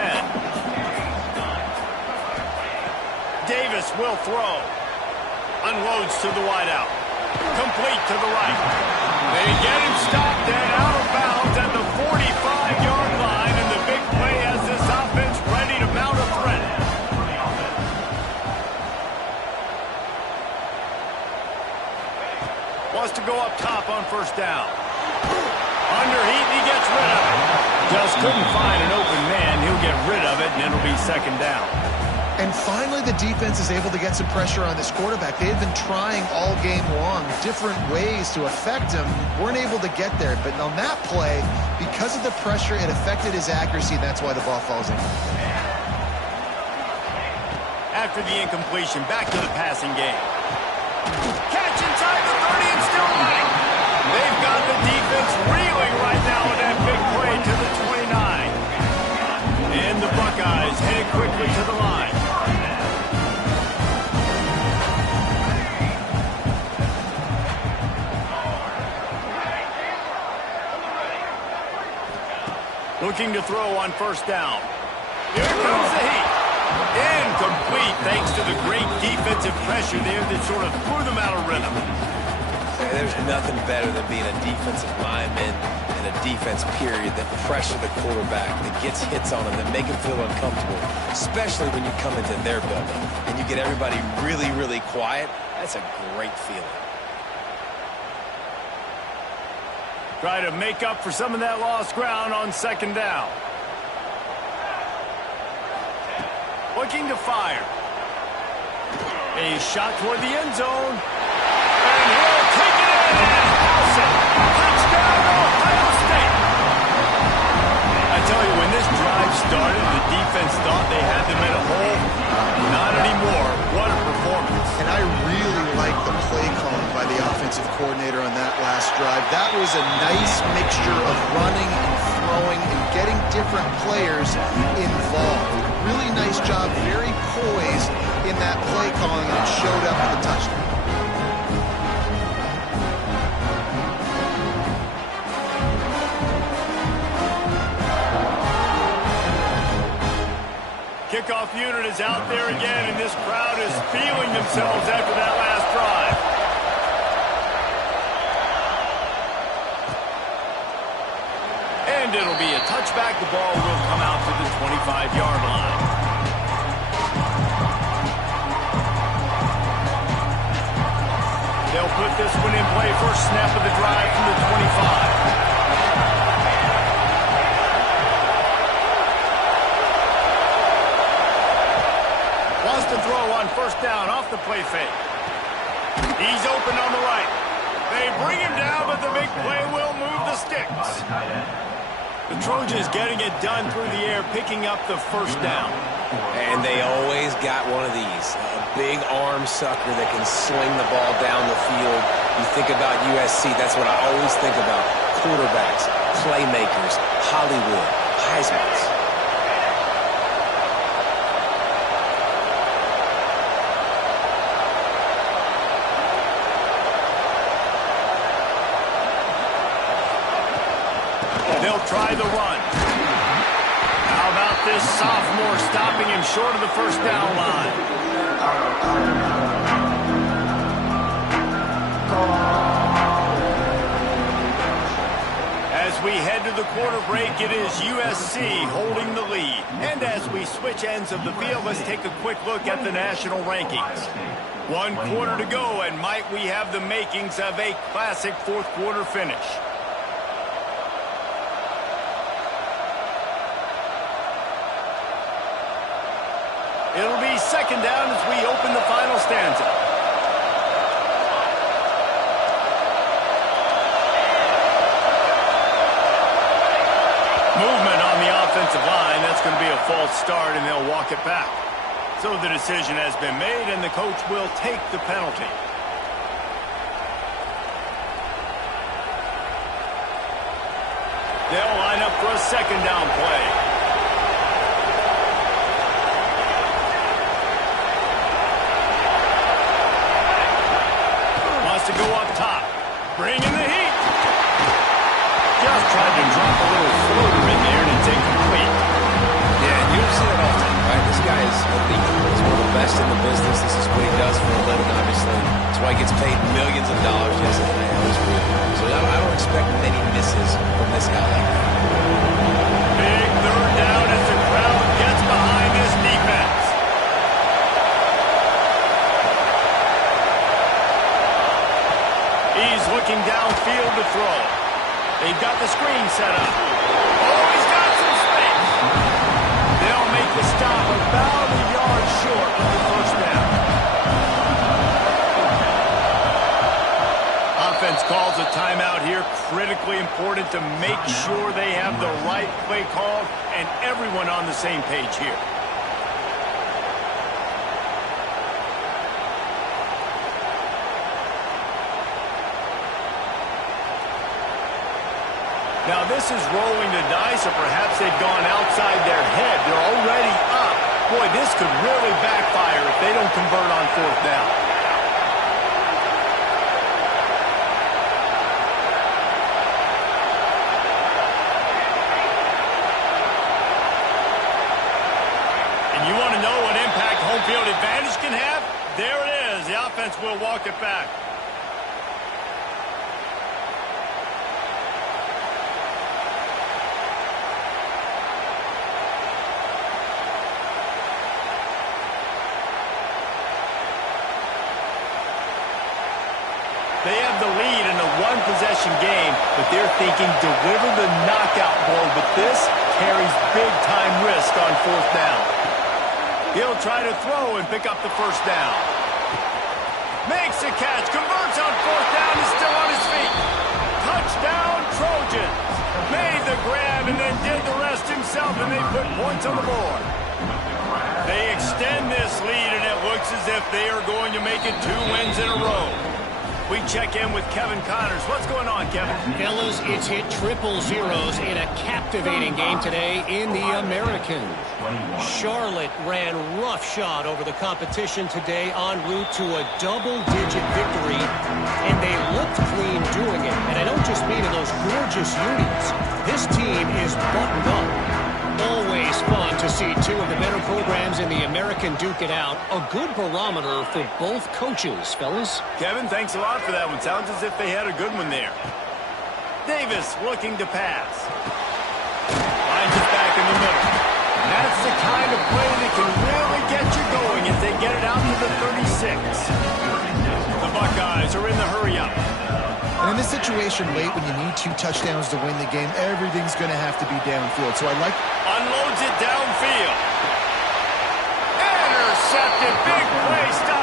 Davis will throw. Unloads to the wideout. Complete to the right. They get him stopped and out of bounds at the 45-yard line, and the big play has this offense ready to mount a threat. Wants to go up top on 1st down. Underheat, he gets rid of it. Just couldn't find an open man. He'll get rid of it, and it'll be 2nd down. And finally, the defense is able to get some pressure on this quarterback. They had been trying all game long different ways to affect him. Weren't able to get there. But on that play, because of the pressure, it affected his accuracy, and that's why the ball falls in. After the incompletion, back to the passing game. Catch inside the 30 and still running. They've got the defense reeling right now with that big play to the 29. And the Buckeyes head quickly to the line. Looking to throw on 1st down. Here comes the heat. Incomplete thanks to the great defensive pressure there that sort of threw them out of rhythm. There's nothing better than being a defensive lineman and a defense period that pressure the quarterback, that gets hits on him, that make him feel uncomfortable, especially when you come into their building and you get everybody really, really quiet. That's a great feeling. Try to make up for some of that lost ground on 2nd down. Looking to fire. A shot toward the end zone. And he'll take it in and house it. Touchdown, Ohio State. I tell you, when this drive started, the defense thought they had them in a hole. Not anymore. What a performance. And I really like the play calling by the offensive coordinator on that last drive. That was a nice mixture of running and throwing and getting different players involved. Really nice job, very poised in that play calling, and it showed up in the touchdown. Kickoff unit is out there again, and this crowd is feeling themselves after that last drive. And it'll be a touchback. The ball will come out to the 25-yard line. They'll put this one in play. First snap of the drive from the 25. To throw on 1st down off the play fake. He's open on the right. They bring him down, but the big play will move the sticks. The Trojans getting it done through the air, picking up the 1st down. And they always got one of these, a big arm sucker that can sling the ball down the field. You think about USC, that's what I always think about. Quarterbacks, playmakers, Hollywood, Heismans. They'll try the run. How about this sophomore stopping him short of the first down line? As we head to the quarter break, it is USC holding the lead. And as we switch ends of the field, let's take a quick look at the national rankings. 1 quarter to go, and might we have the makings of a classic fourth quarter finish. It'll be second down as we open the final stanza. Movement on the offensive line. That's going to be a false start, and they'll walk it back. So the decision has been made, and the coach will take the penalty. They'll line up for a second down play. To go up top. Bring in the heat. Just tried to drop a little floater in there and it's incomplete. Yeah, and you don't see that often, right? This guy is elite. He's one of the best in the business. This is what he does for a living, obviously. That's why he gets paid millions of dollars. Yes, I know it's good. So I don't expect many misses from this guy like that. Big third down as the crowd gets behind his defense. He's looking downfield to throw. They've got the screen set up. Oh, he's got some space. They'll make the stop about a yard short of the first down. Offense calls a timeout here. Critically important to make sure they have the right play called and everyone on the same page here. Now this is rolling the dice, or perhaps they've gone outside their head. They're already up. Boy, this could really backfire if they don't convert on fourth down. And you want to know what impact home field advantage can have? There it is. The offense will walk it back. They have the lead in a one-possession game, but they're thinking deliver the knockout blow, but this carries big-time risk on fourth down. He'll try to throw and pick up the first down. Makes a catch, converts on fourth down, is still on his feet. Touchdown, Trojans. Made the grab and then did the rest himself, and they put points on the board. They extend this lead, and it looks as if they are going to make it 2 wins in a row. We check in with Kevin Connors. What's going on, Kevin? Fellas, it's hit 000 in a captivating game today in the American. Charlotte ran roughshod over the competition today en route to a double-digit victory, and they looked clean doing it. And I don't just mean in those gorgeous unis. This team is buttoned up. Always fun to see 2 of the better programs in the American duke it out. A good barometer for both coaches, fellas. Kevin, thanks a lot for that one. Sounds as if they had a good one there. Davis looking to pass. Finds it back in the middle. And that's the kind of play that can really get you going as they get it out to the 36. The Buckeyes are in the hurry-up. And in this situation late when you need 2 touchdowns to win the game, everything's going to have to be downfield. So I like... Unloads it downfield. Intercepted. Big play. Stop.